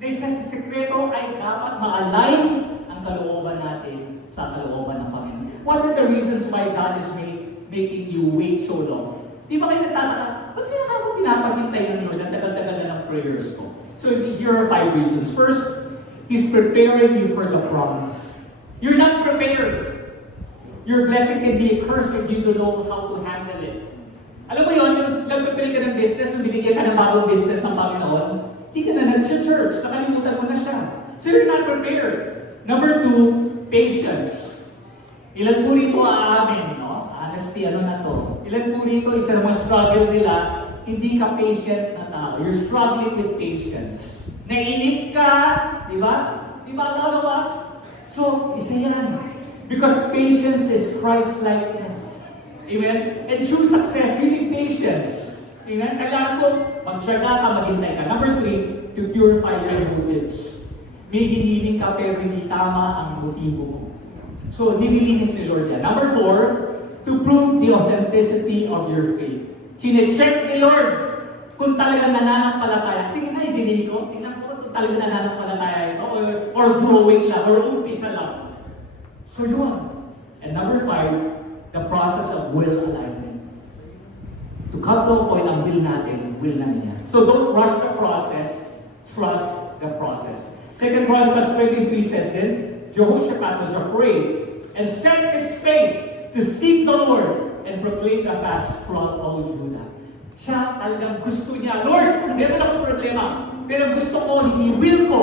na isa sa sekreto ay dapat ma-align ang kalooban natin sa kalooban ng Panginoon. What are the reasons why God is making you wait so long? Di ba kayo nagtataka, ba't kaya ako pinapakintay ng Lord ang tagal-tagal na ng prayers ko? So here are 5 reasons. First, He's preparing you for the promise. You're not prepared. Your blessing can be a curse if you don't know how to handle it. Alam mo yun, yung nagpapili ka ng business, nung binigyan ka ng bagong business ng Panginoon, hindi ka na nag-church, nakalimutan mo na siya. So you're not prepared. Number 2, patience. Ilan po rito aamin, no? Honesty, ano na to? Ilan po rito, isa ng mga struggle nila, hindi ka patient na tao. You're struggling with patience. Nainip ka, di ba? Di ba, a lot of us? So, isa yan. Because patience is Christ-likeness. Amen? And true success, you need patience. Amen? Kailangan mo, magtsaga ka, maghintay ka. Number 3, to purify your motives. May hiniling ka pero hindi tama ang motibo mo. So, nililinis ni Lord yan. Number 4, to prove the authenticity of your faith. Chine-check ni Lord kung talagang nananampalataya. Sige na, i-delay ko. Tingnan ko kung talagang nananampalataya ito. Or drawing lang, or umpisa lang. So yun. And number 5, the process of will alignment. To come to a point, ang will natin, will na niya. So don't rush the process, trust the process. 2 Chronicles 23 says then, Jehoshaphat was afraid and set his face to seek the Lord and proclaim the fast throughout all Judah. Siya talagang gusto niya, Lord, meron akong problema, pero gusto ko hindi will ko.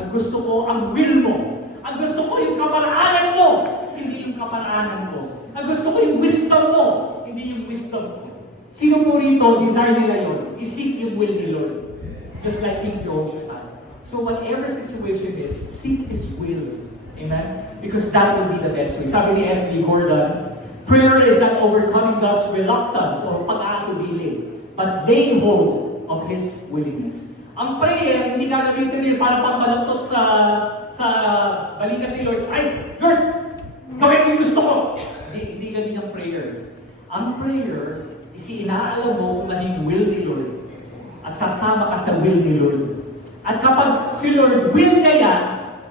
Ang gusto ko ang will mo. Ang gusto ko yung kaparaanan mo, hindi yung kaparaanan ko. Ang gusto ko yung wisdom mo, hindi yung wisdom ko. Sino po rito, desire nila yun? I-seek yung will ni Lord. Just like King Jehoshaphat. So whatever situation is, seek His will. Amen? Because that will be the best way. Sabi ni S.B. Gordon, prayer is not overcoming God's reluctance or pag-aatubili, but laying hold of His willingness. Ang prayer, hindi gagamitin nila para pagbalaktot sa balikat ni Lord. Ay, Lord, gawin yung gusto ko. Hindi ganun yung prayer. Ang prayer, inaalam mo kung ano yung will ni Lord. At sasama ka sa will ni Lord. At kapag si Lord will na yan,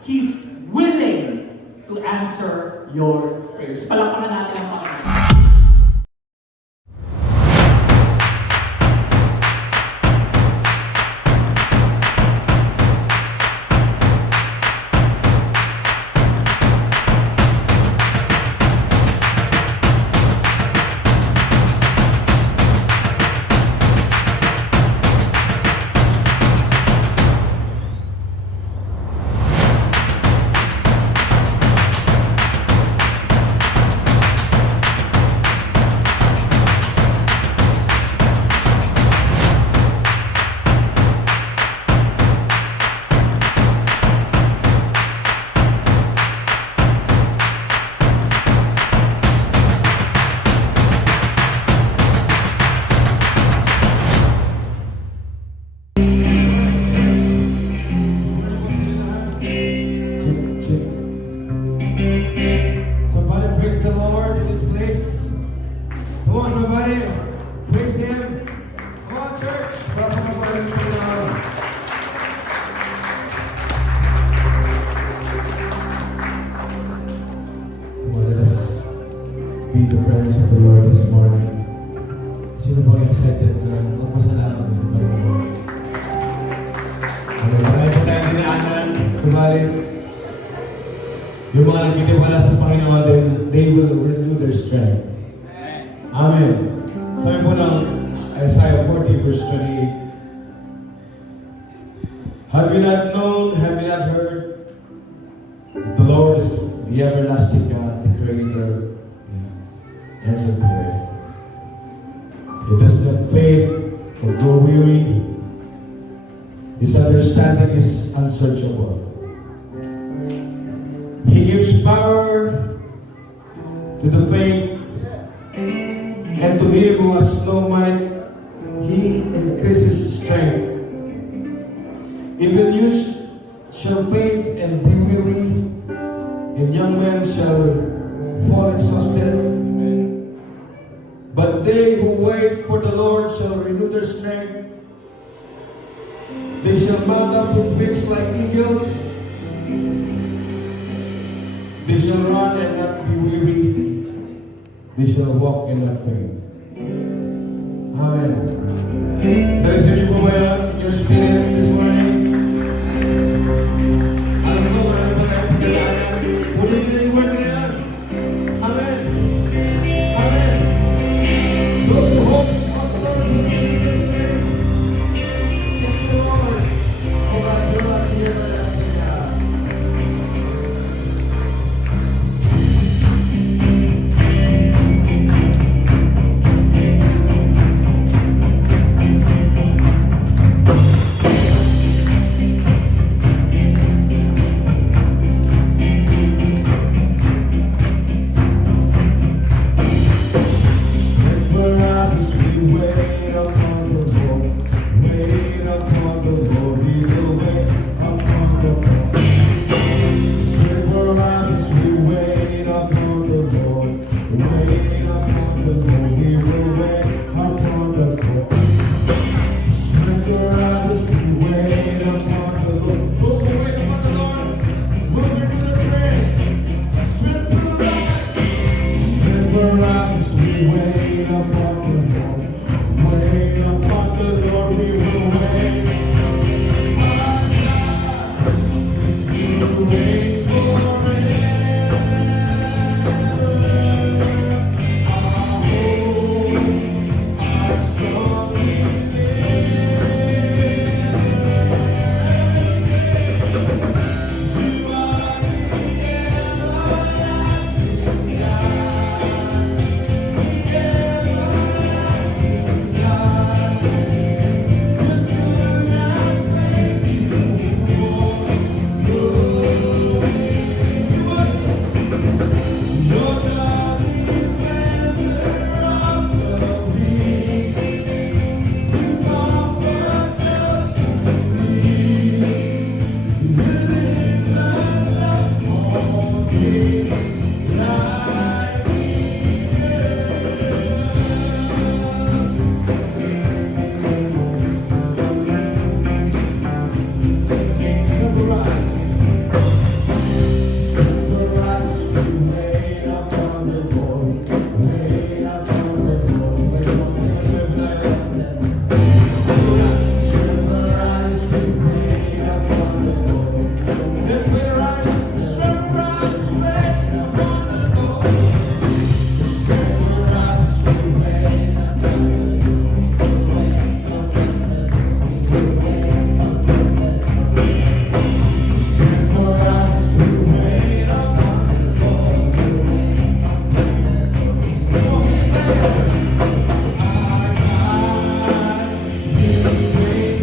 He's willing to answer your prayers. Palakpakan natin ang Panginoon. Be the prayers of the Lord this morning. Sino po excited na magpasalamat sa Panginoon? Marami po tayong dinaanan, subalit yung mga nagtitiwala sa Panginoon, they will renew their strength. Amen. Sabi po ng Isaiah 40 verse 28, have you not known, have you not heard, the Lord is the everlasting God, the Creator, ends of the earth. He does not faint or grow weary. His understanding is unsearchable. He gives power to the faint, and to him who has no might, He increases strength. Even youth shall faint and be weary, and young men shall fall exhausted. But they who wait for the Lord shall renew their strength. They shall mount up with wings like shall run and not be weary. They shall walk and not faint. Amen. Narinig mo ba yan in your spirit this morning? Alam ko, marami pa tayong pagkakaanan. Kunin mo na yung word na yan. Amen. Amen. Those who hope on the Lord will be in His name. Thank you, Lord. Oh God, you are the everlasting God. Strength will rise as we wait upon the Lord. Wait upon the Lord. We will wait upon the Lord. Strength will rise as we wait upon the Lord. Wait upon the Lord. We will wait upon the Lord. Strength will rise as we wait upon the Lord. Those who wait upon the Lord will renew their strength. Strength will rise. Strength will rise as we wait upon the Lord. Wait upon the Lord, we will wait. Our God, we will wait forever. Our hope, our strong you are the everlasting God. The everlasting God. You do not make you more glory. You're the defender of the weak. You comfort the suffering. You lift us up on wings like eagles. Rise, we wait upon the Lord. Wait upon the Lord. So wait upon the Lord. Rise, we wait upon the Lord. Let we rise, strength rise, wait upon the Lord. Strength rise, we wait upon strength rise, we wait upon the Lord. Come on, we declare. Our God, you reign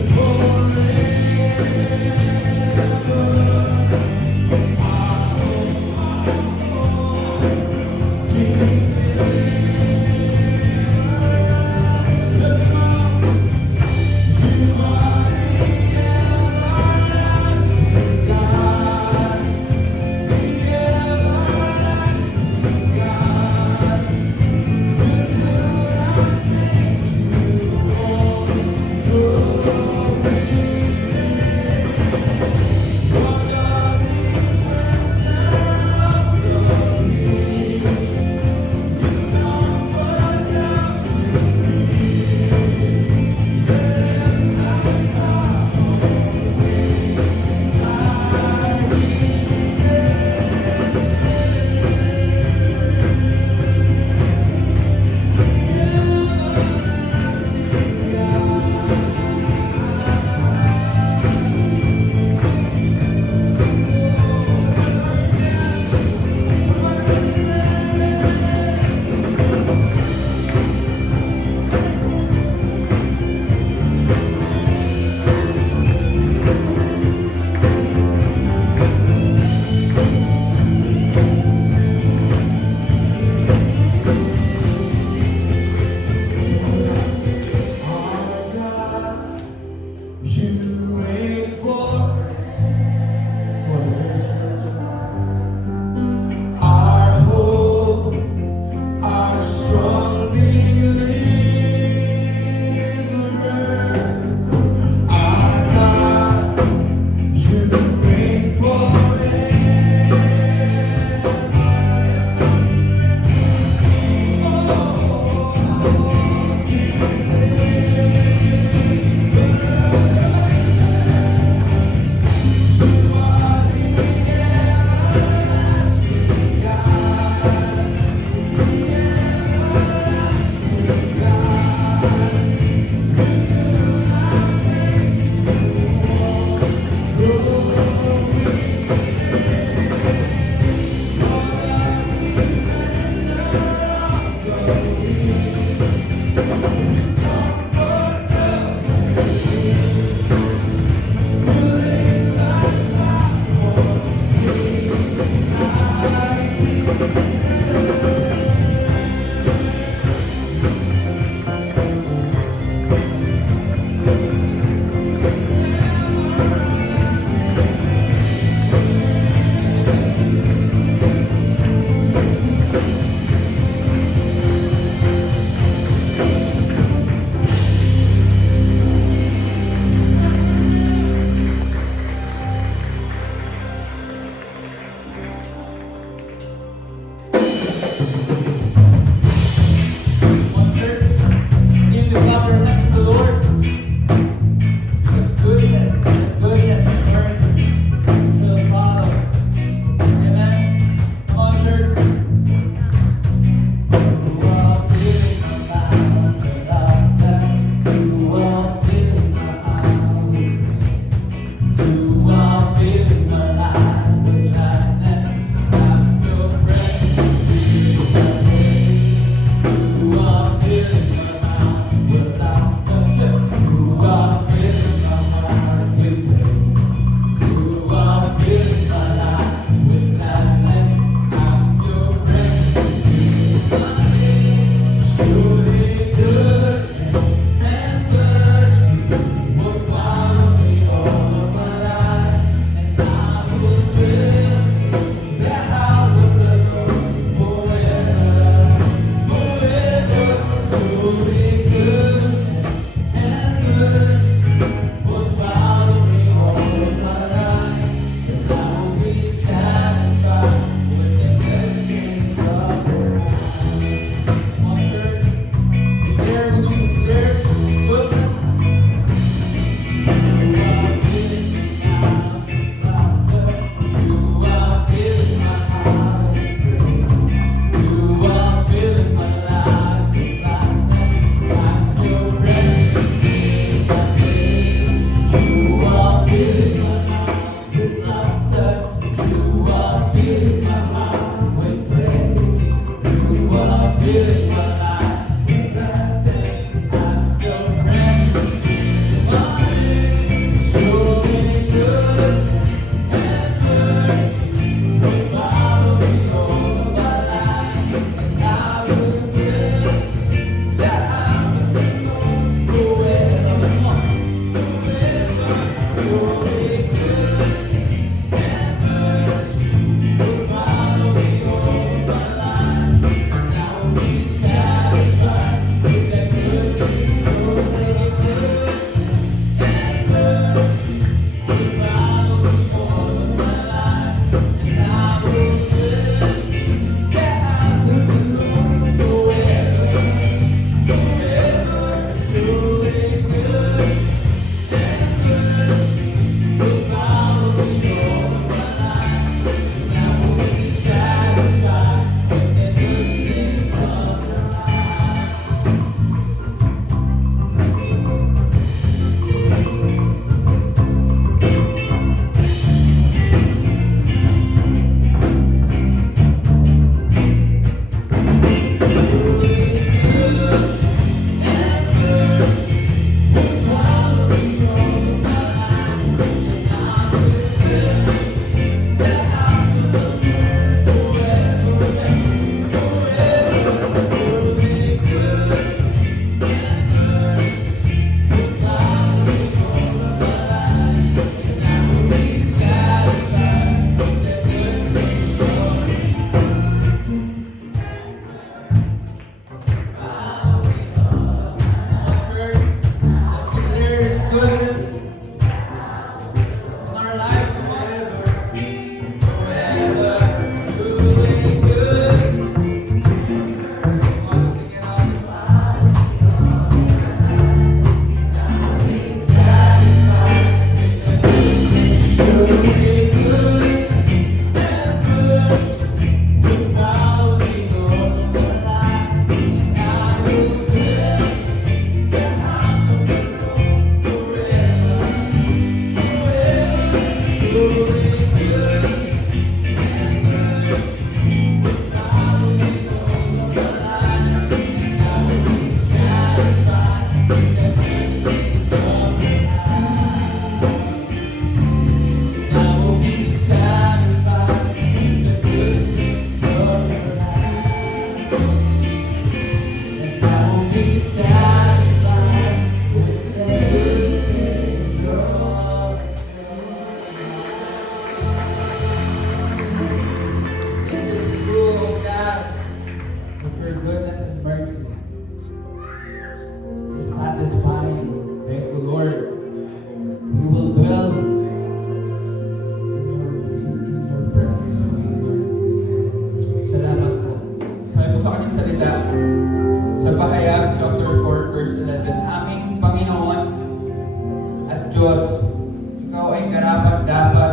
karapat-dapat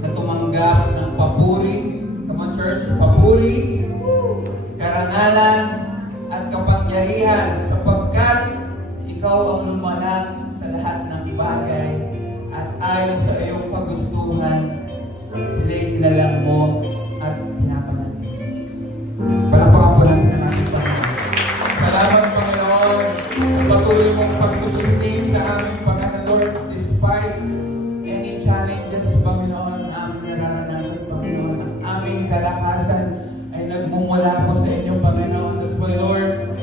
na tumanggap ng papuri. Come on, church, papuri, karangalan, at kapangyarihan sapagkat ikaw ang lumalang sa lahat ng bagay at ayon sa iyong kagustuhan, sila'y nilalang mo at pinapanatili. Palakpakan po natin ang ating Panginoon. Salamat, Panginoon, sa patuloy mong pagsusustain sa aming Panginoon, Lord, despite any challenges, Panginoon, na aming nararanasan, Panginoon, ang aming kalakasan ay nagmumula po sa inyo, Panginoon. That's why, Lord,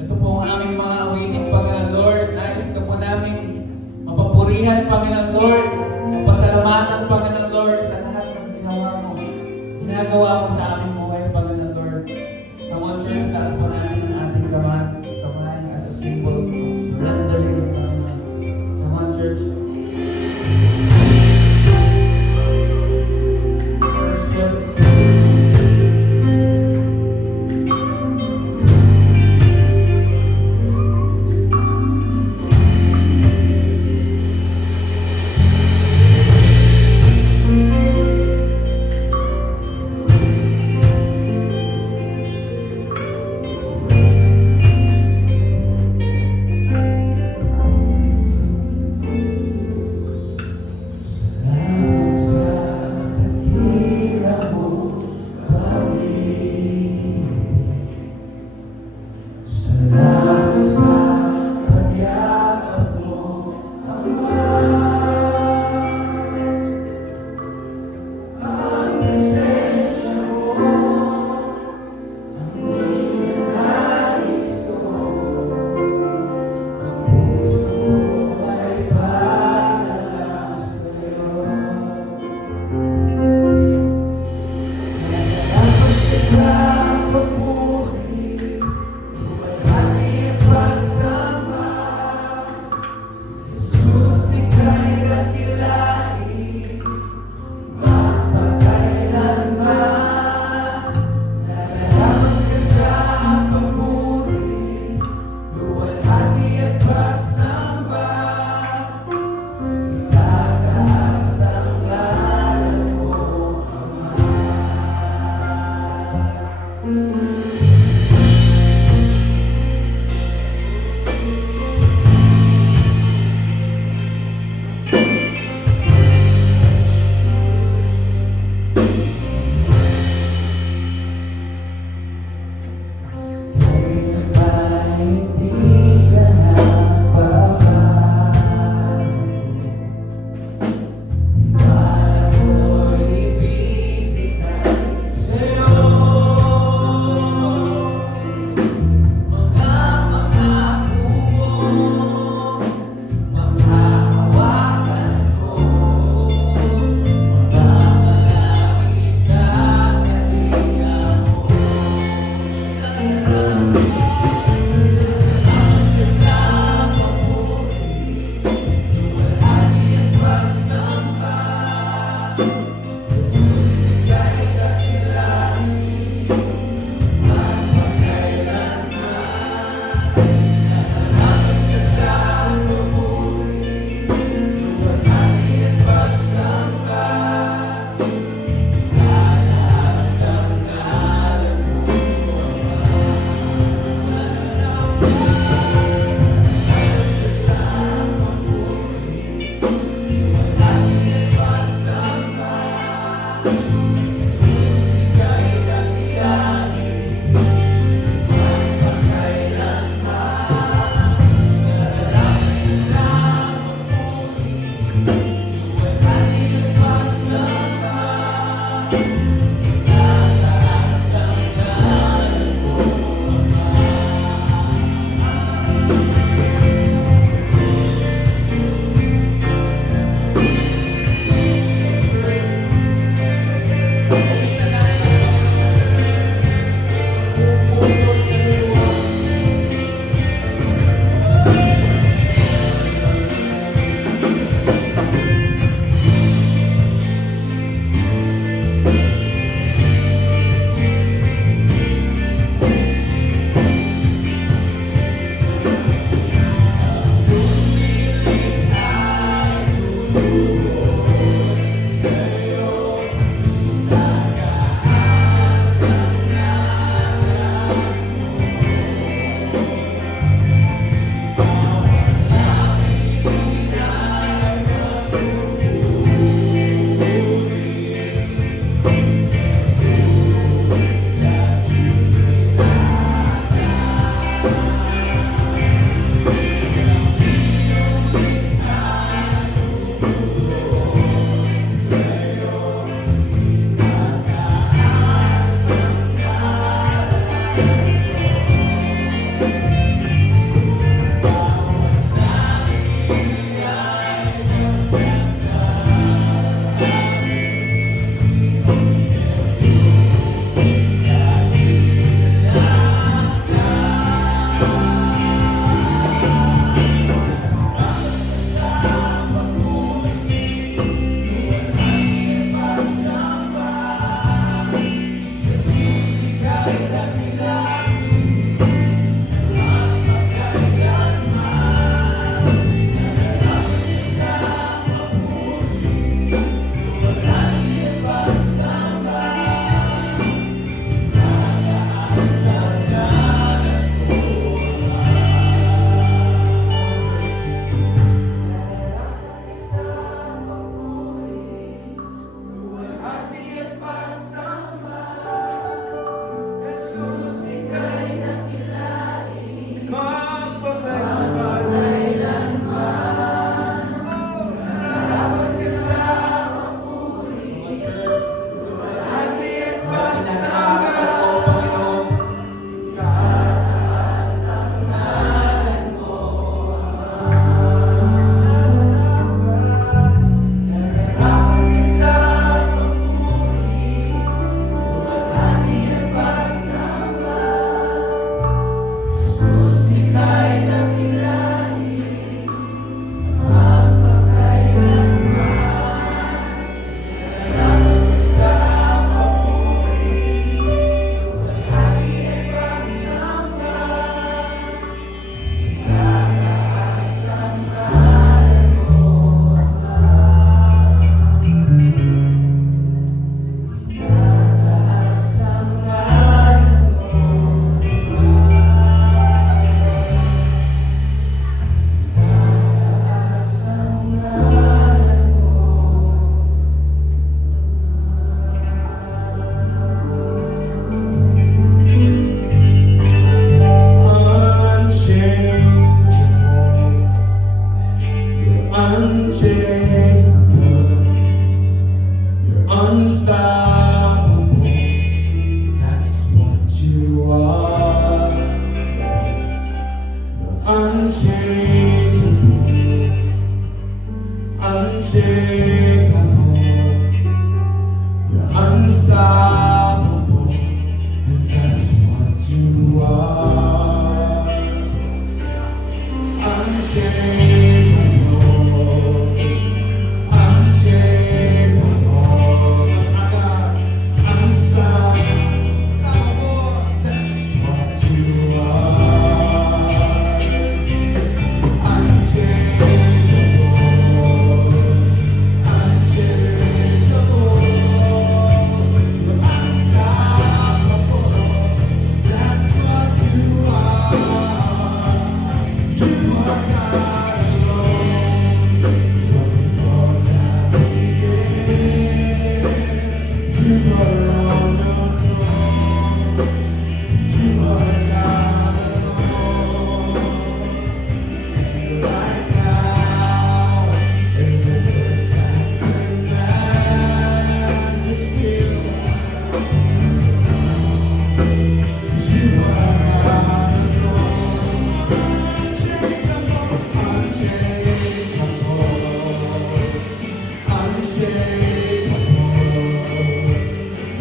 ito po ang aming mga awitin, Panginoon, Lord. Nais ka po namin mapapurihan, Panginoon, Lord. Pasalamatan, Panginoon, Lord, sa lahat ng ginagawa mo sa aming buhay, Panginoon, Lord. Come on, church, taas po natin ang ating kamay as a symbol of surrendering, Panginoon. Come on, church. Worship.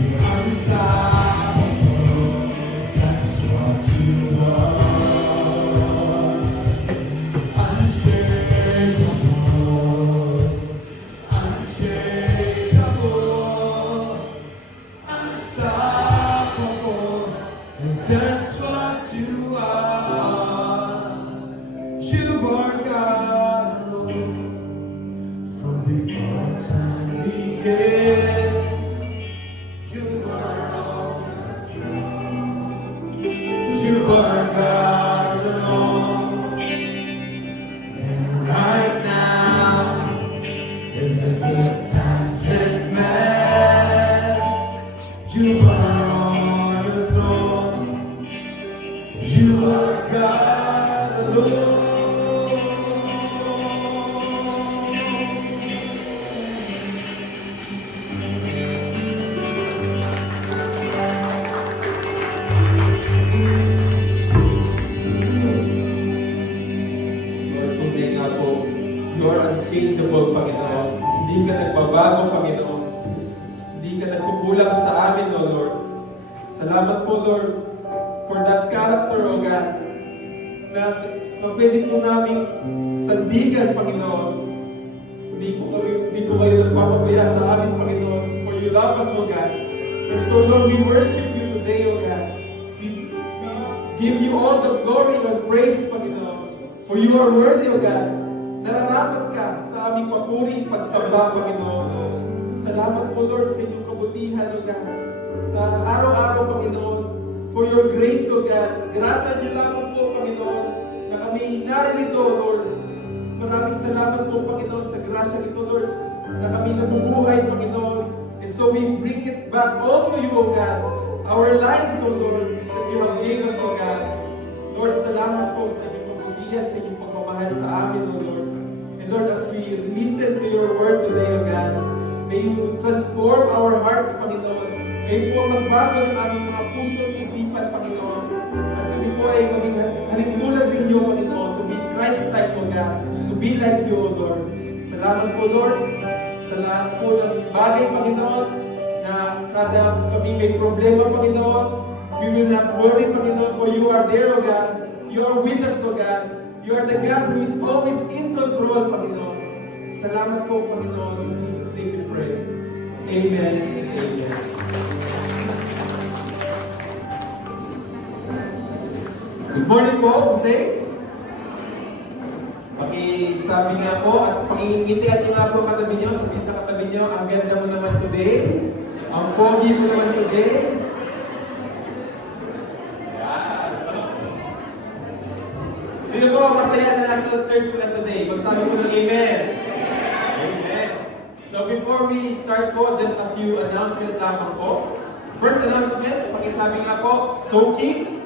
You're unstoppable. That's what you are. Unshakable, unshakable, unstoppable, and that's what you are. You are God alone from before time began. You are you are God alone. And right now, in the good times and bad, you are on the throne. You are God alone. Lord, tunay nga po, you are unchangeable, Panginoon. Hindi ka nagbabago, Panginoon. Hindi ka nagkukulang sa amin, O Lord. Salamat po, Lord, for that character, O God, na pwede po namin sandigan, Panginoon. Hindi po kayo nagpapabaya sa amin, Panginoon, for you love us, O God. And so, Lord, we worship you today, O God. We give you all the glory and praise, Panginoon. For you are worthy, O God. Nararapat ka sa aming papuri, pagsamba, Panginoon. Salamat po, Lord, sa inyong kabutihan, O God. Sa araw-araw, Panginoon. For your grace, O God. Grasya niyo lamang po, Panginoon, na kami naririto, Lord. Maraming salamat po, Panginoon, sa grasya nito, Lord, na kami nabubuhay, Panginoon. And so we bring it back all to you, O God. Our lives, O Lord, that you have given us, O God. Lord, salamat po sa inyong kabutihan, sa inyong pagmamahal sa amin, O Lord. And Lord, as we listen to your word today, O God, may you transform our hearts, Panginoon. Kayo po ang magbago ng aming mga puso at isipan, Panginoon. At kami po ay maging halintulad ninyo, Panginoon, to be Christ-like, O God, to be like you, O Lord. Salamat po, Lord, sa lahat po ng bagay, Panginoon, na kada kami may problema, Panginoon, we will not worry, Panginoon, for you are there, O God. You are with us, O God. You are the God who is always in control, Panginoon. Salamat po, Panginoon. In Jesus' name we pray. Amen. Amen. Good morning po, Jose. Pakisabi nga po at pakingitian niyo nga po katabi niyo, sabihin sa katabi niyo, ang ganda mo naman today, ang pogi mo naman today. Sino po ang masaya na nasa church na today? Magsabi po ng amen. Amen. So before we start po, just a few announcement lamang po. First announcement, pakisabi nga po, soaking.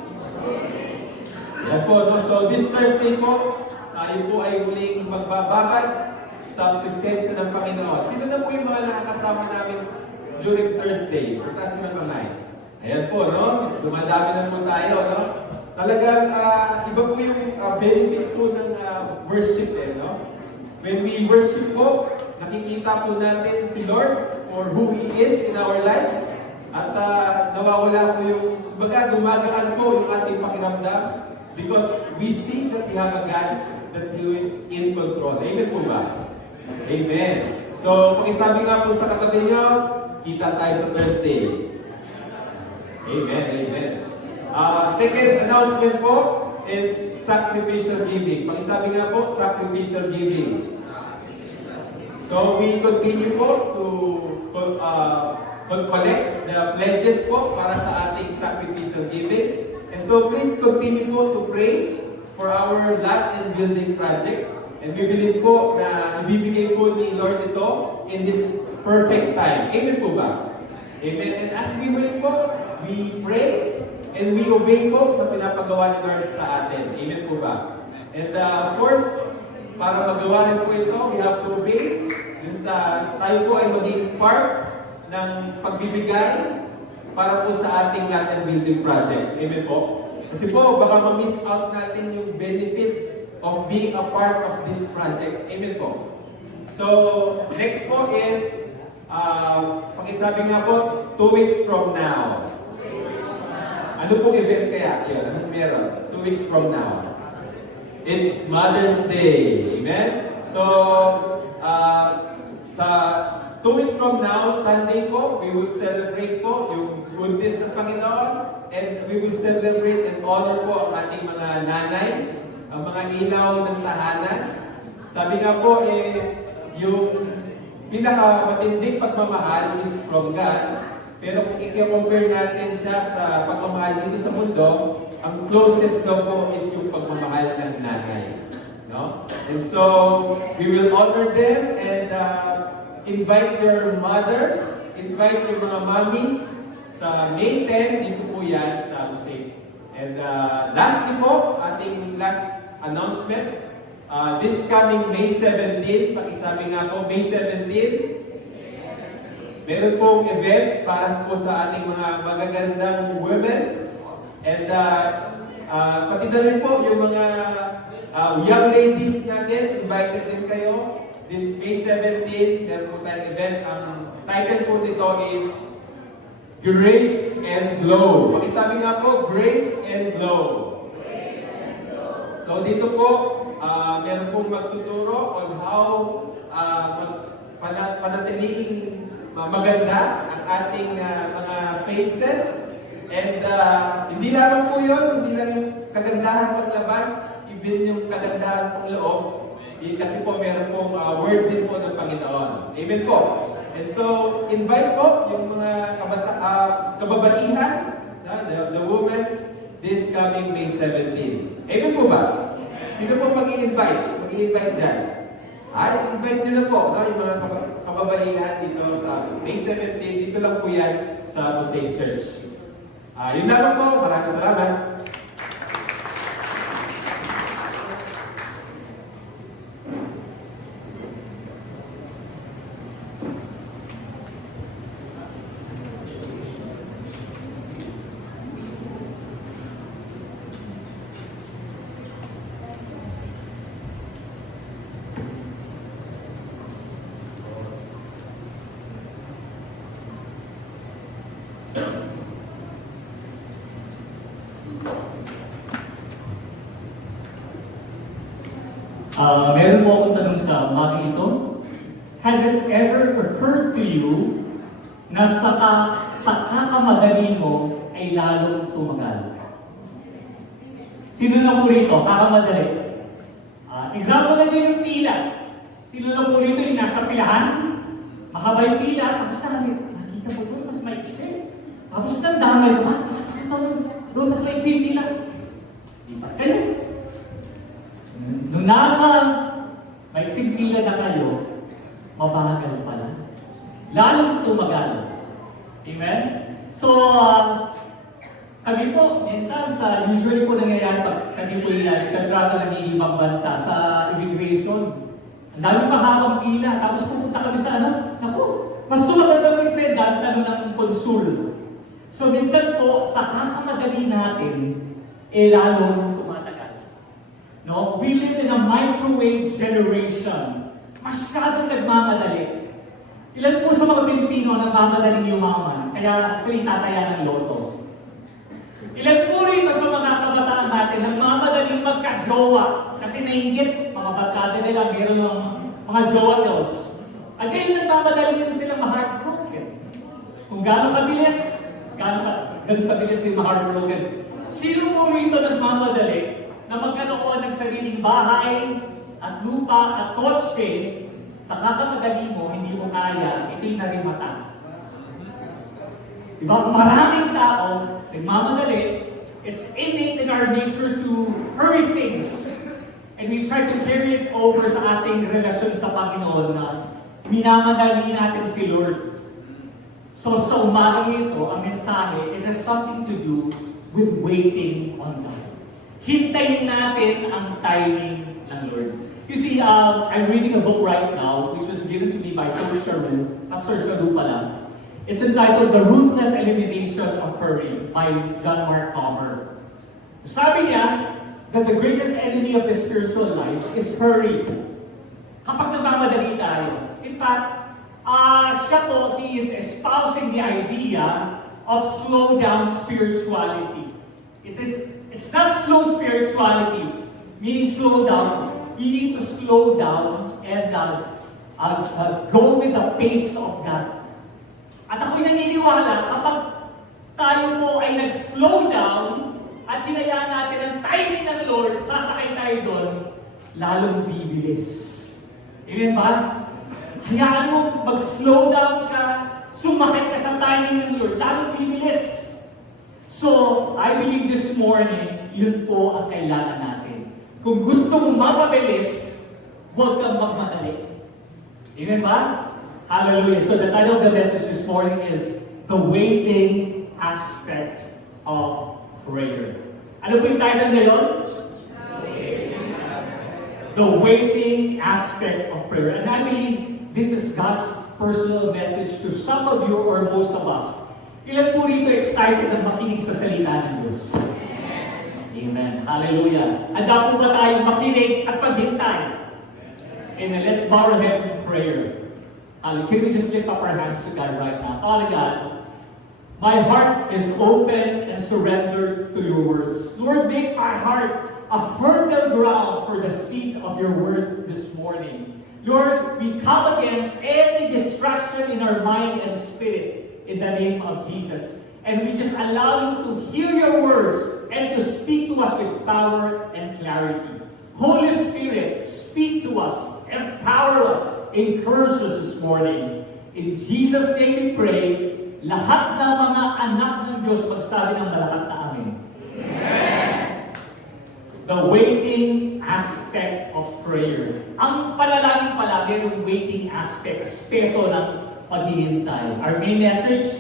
Yan po, no? So this Thursday po, tayo po ay muling magbabakad sa presensya ng Panginoon. Sino na po yung mga nakakasama namin during Thursday? Pagkas ko ng kamay. Ayan po, no? Dumadami na po tayo, no? Talagang iba po yung benefit po ng worship, no? When we worship po, nakikita po natin si Lord for who He is in our lives. At nawawala po yung, kumbaga, gumagaan po yung ating pakiramdam. Because we see that we have a God that He is in control. Amen po ba? Amen. So, pakisabi nga po sa katabi niyo, kita tayo sa Thursday. Amen, amen. Second announcement po is sacrificial giving. Pakisabi nga po, sacrificial giving. So, we continue po to collect the pledges po para sa ating sacrificial giving. And so please continue po to pray for our lot and building project. And we believe po na ibibigay po ni Lord ito in His perfect time. Amen po ba? Amen. And as we wait po, we pray and we obey po sa pinapagawa ni Lord sa atin. Amen po ba? And of course, para magawa rin po ito, we have to obey. Dun sa tayo po ay maging part ng pagbibigay para po sa ating lot and building project. Amen po? Kasi po, baka ma-miss out natin yung benefit of being a part of this project. Amen po? So, next po is Pakisabi nga po, 2 weeks from now. Ano pong event kaya? Yun, anong meron? 2 weeks from now. It's Mother's Day. Amen? So, sa 2 weeks from now, Sunday po, we will celebrate po yung goodness ng Panginoon, and we will celebrate and honor po ang ating mga nanay, ang mga ilaw ng tahanan. Sabi nga po, yung pinakamatinding pagmamahal is from God, pero kung i-compare natin siya sa pagmamahal dito sa mundo, ang closest daw po is yung pagmamahal ng nanay. No? And so, we will honor them and invite your mothers, invite your mga mommies sa May 10, dito po yan sa Mosaic. And lastly po, ating last announcement, this coming May 17, pakisabi nga po, May 17, meron pong event para po sa ating mga magagandang women's. And pati na rin po yung mga young ladies natin, invited din kayo. This May 17, meron po tayong event. Ang title po nito is Grace and Glow. Pakisabi nga po, Grace and Glow. So dito po, meron pong magtuturo on how panatiliing maganda ang ating mga faces. And hindi lamang po yun, hindi lang yung kagandahan paglabas, even yung kagandahan pong loob. Kasi po meron pong word din po ng Panginoon. Amen po. And so, invite po yung mga kababaihan, the women's, this coming May 17. Amen po ba? Sino po mag-i-invite? Mag-i-invite dyan. Invite nyo na po, yung mga kababaihan dito sa May 17. Dito lang po yan sa Mosaic Church. Yun lang po. Maraming salamat. Meron po akong tanong sa umagang ito. Has it ever occurred to you na sa kakamadali mo ay lalong tumagal? Sino lang po rito? Kakamadali. Example lang yun yung pila. Sino lang po rito yung nasa pilahan? Mahaba yung pila, tapos na kasi, nakita mo doon, mas maiksi. Tapos nang damay ko, doon mas maiksi yung pila. Lipat kayo. Nung nasa maiksing pila na kayo, mabagal pala. Lalong tumagal. Amen? So, kami po, minsan usually po nangyayari pag kami po nagkatrato ng ibang bansa sa immigration. Ang daming mahabang pila. Tapos pupunta kami sa naku, mas sumagal kami kasi dahil ng konsul. So, minsan po, sa kakamadali natin, lalong tumatagal. No? We live in a microwave generation. Masyadong nagmamadali. Ilan po sa mga Pilipino nagmamadaling yumaman, kaya sila tataya ng loto. Ilan po rito sa mga kabataan natin nagmamadaling magka-jowa kasi nainggit, mga barkada nila, meron ng mga jowa girls. At dahil nagmamadaling din sila ma-heartbroken. Kung gaano kabilis, ganun kabilis din ma-heartbroken. Sino po rito nagmamadali na magkaroon ng sariling bahay at lupa at kotse, sa kakamadali mo, hindi mo kaya, ito'y narimata. Diba? Maraming tao, nagmamadali, it's innate in our nature to hurry things. And we try to carry it over sa ating relasyon sa Panginoon na minamadali natin si Lord. So sa umagang ito, ang mensahe, it has something to do with waiting on God. Hintayin natin ang timing ng Lord. You see, I'm reading a book right now which was given to me by Coach Sharu, Pastor Sharu pala. It's entitled The Ruthless Elimination of Hurry by John Mark Comer. Sabi niya that the greatest enemy of the spiritual life is hurry. Kapag nagmamadali tayo. In fact, Siya po, he is espousing the idea of slow down spirituality. It's not slow spirituality, meaning slow down. You need to slow down and go with the pace of God. At ako'y naniniwala, kapag tayo po ay nag-slow down at hinayaan natin ang timing ng Lord, sasakay tayo doon, lalong bibilis. Amen ba? Hayaan mo mag-slow down ka, sumakay ka sa timing ng Lord, lalong bibilis. So, I believe this morning, yun po ang kailangan natin. Kung gusto mong mapabilis, huwag kang magmadali. Amen ba? Hallelujah. So the title of the message this morning is The Waiting Aspect of Prayer. Ano po yung title ngayon? The Waiting Aspect of Prayer. And I believe this is God's personal message to some of you or most of us. Ilan po rito excited na makinig sa salita ng Diyos? Amen. Hallelujah. Handa po ba tayong makinig at maghintay? Amen. Let's bow our heads in prayer. Can we just lift up our hands to God right now? Father God, my heart is open and surrendered to your words. Lord, make my heart a fertile ground for the seed of your word this morning. Lord, we come against any distraction in our mind and spirit in the name of Jesus. And we just allow you to hear your words and to speak to us with power and clarity. Holy Spirit, speak to us, empower us, encourage us this morning. In Jesus' name we pray, lahat ng mga anak ng Diyos magsabi ng malakas na amin. Amen. The waiting aspect of prayer. Ang panalangin pala, mayroong waiting aspect, aspeto ng paghihintay. Our main passage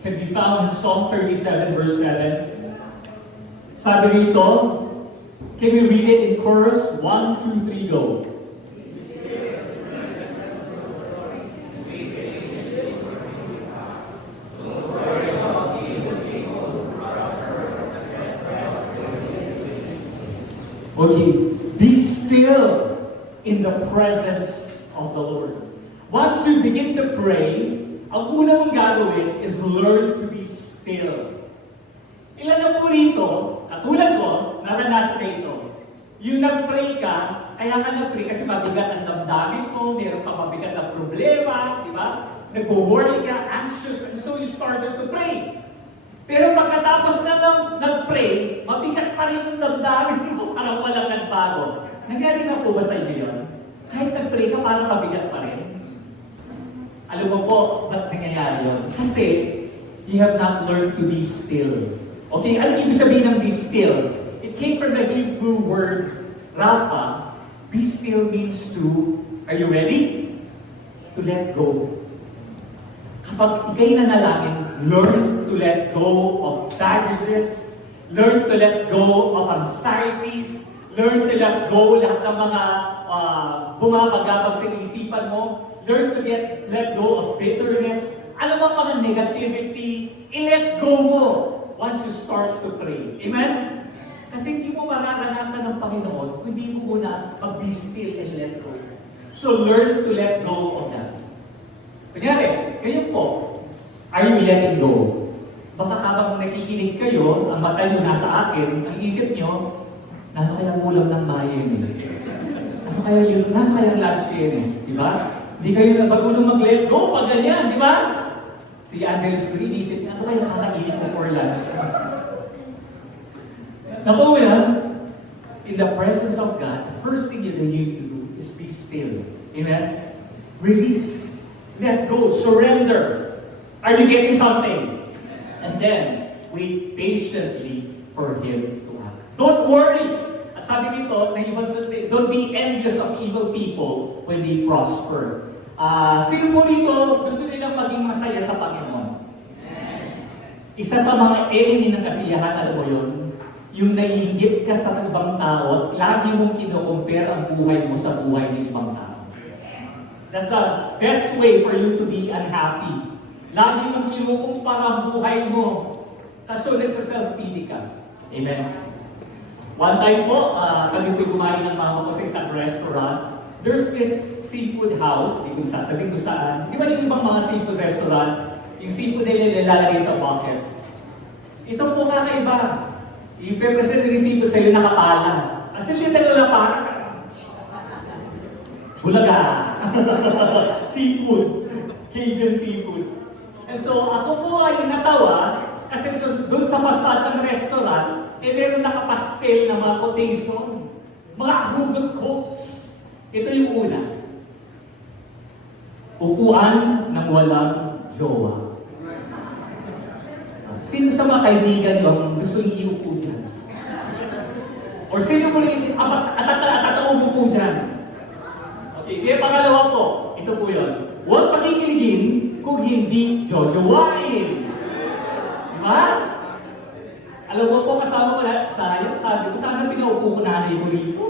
can be found in Psalm 37 verse 7. Sabi rito, can we read it in chorus? 1, 2, 3, go. Okay, be still in the presence of the Lord. Once you begin to pray, ang una mong gagawin is learn to be still. Ilan na po rito, katulad ko, naranasan na ito. Yung nag-pray ka, kaya ka nag-pray kasi mabigat ang damdamin mo, meron ka mabigat na problema, di ba? Nag-worry ka, anxious, and so you started to pray. Pero pagkatapos na nag-pray, mabigat pa rin yung damdamin mo, parang walang nagbago. Nangyari na po ba sa inyo yun? Kahit nag-pray ka, parang mabigat pa rin. Alam mo po, ba't nangyayari yun? Kasi, you have not learned to be still. Okay, ano ibig sabihin ng be still? It came from the Hebrew word, Rapha. Be still means to, are you ready? To let go. Kapag ikay nanalangin, learn to let go of baggages, learn to let go of anxieties, learn to let go lahat ng mga bumabagabag sa isipan mo, learn to let go of bitterness, alam mo mga negativity, i-let go mo once you start to pray. Amen? Kasi hindi mo mararanasan ng Panginoon kung hindi mo muna mag-be still and let go. So learn to let go of that. Kunyari, kayo po, are you letting go? Baka habang nakikinig kayo, ang mata nyo nasa akin, ang isip nyo, ano kaya ulam ng bayan eh? Ano kaya lunch yan eh? Di ba? Hindi kayo na bagulong mag-let go pag ganyan, di ba? Si Angelus Green, isip niya, ano kaya kakainin ko for lunch? Naku yan, in the presence of God, the first thing you need to do is be still. Amen? Release. Let go. Surrender. Are you getting something? And then, wait patiently for Him to act. Don't worry. At sabi dito, na ibang say, don't be envious of evil people when they prosper. Sino po dito gusto nilang maging masaya sa Panginoon? Isa sa mga enemy ng kasiyahan, alam mo yun? Yung naiinggit ka sa ibang tao at lagi mong kino-compare ang buhay mo sa buhay ng ibang tao. That's the best way for you to be unhappy. Lagi mong kinukumpara ang buhay mo. Kaso nagsa-self-pity ka. Amen? One time po, kami po'y kumain ng mama ko sa isang restaurant. There's this seafood house, hindi ko sasabihin ko saan. Di ba yung ibang mga seafood restaurant, yung seafood nila nilalagay sa bucket? Ito po kakaiba. I-present yung seafood sa'yo nakapala. As in, literal na parang bulaga. Seafood. Cajun seafood. And so, ako po ay natawa kasi doon sa facade ng restaurant, meron nakapastel na mga quotation. Mga hugot quotes. Ito yung una. Upuan ng walang jowa. Sino sa mga kaibigan nyo ang gusto niyo iupo dyan? Or sino mo rin atataupo po dyan? Okay, may pangalawa po. Ito po yun. Huwag pakikiligin kung hindi jojowain. Diba? Alam mo po, kasama ko lahat, sayang, sabi ko, sana pinaupo ko nanay ko rito.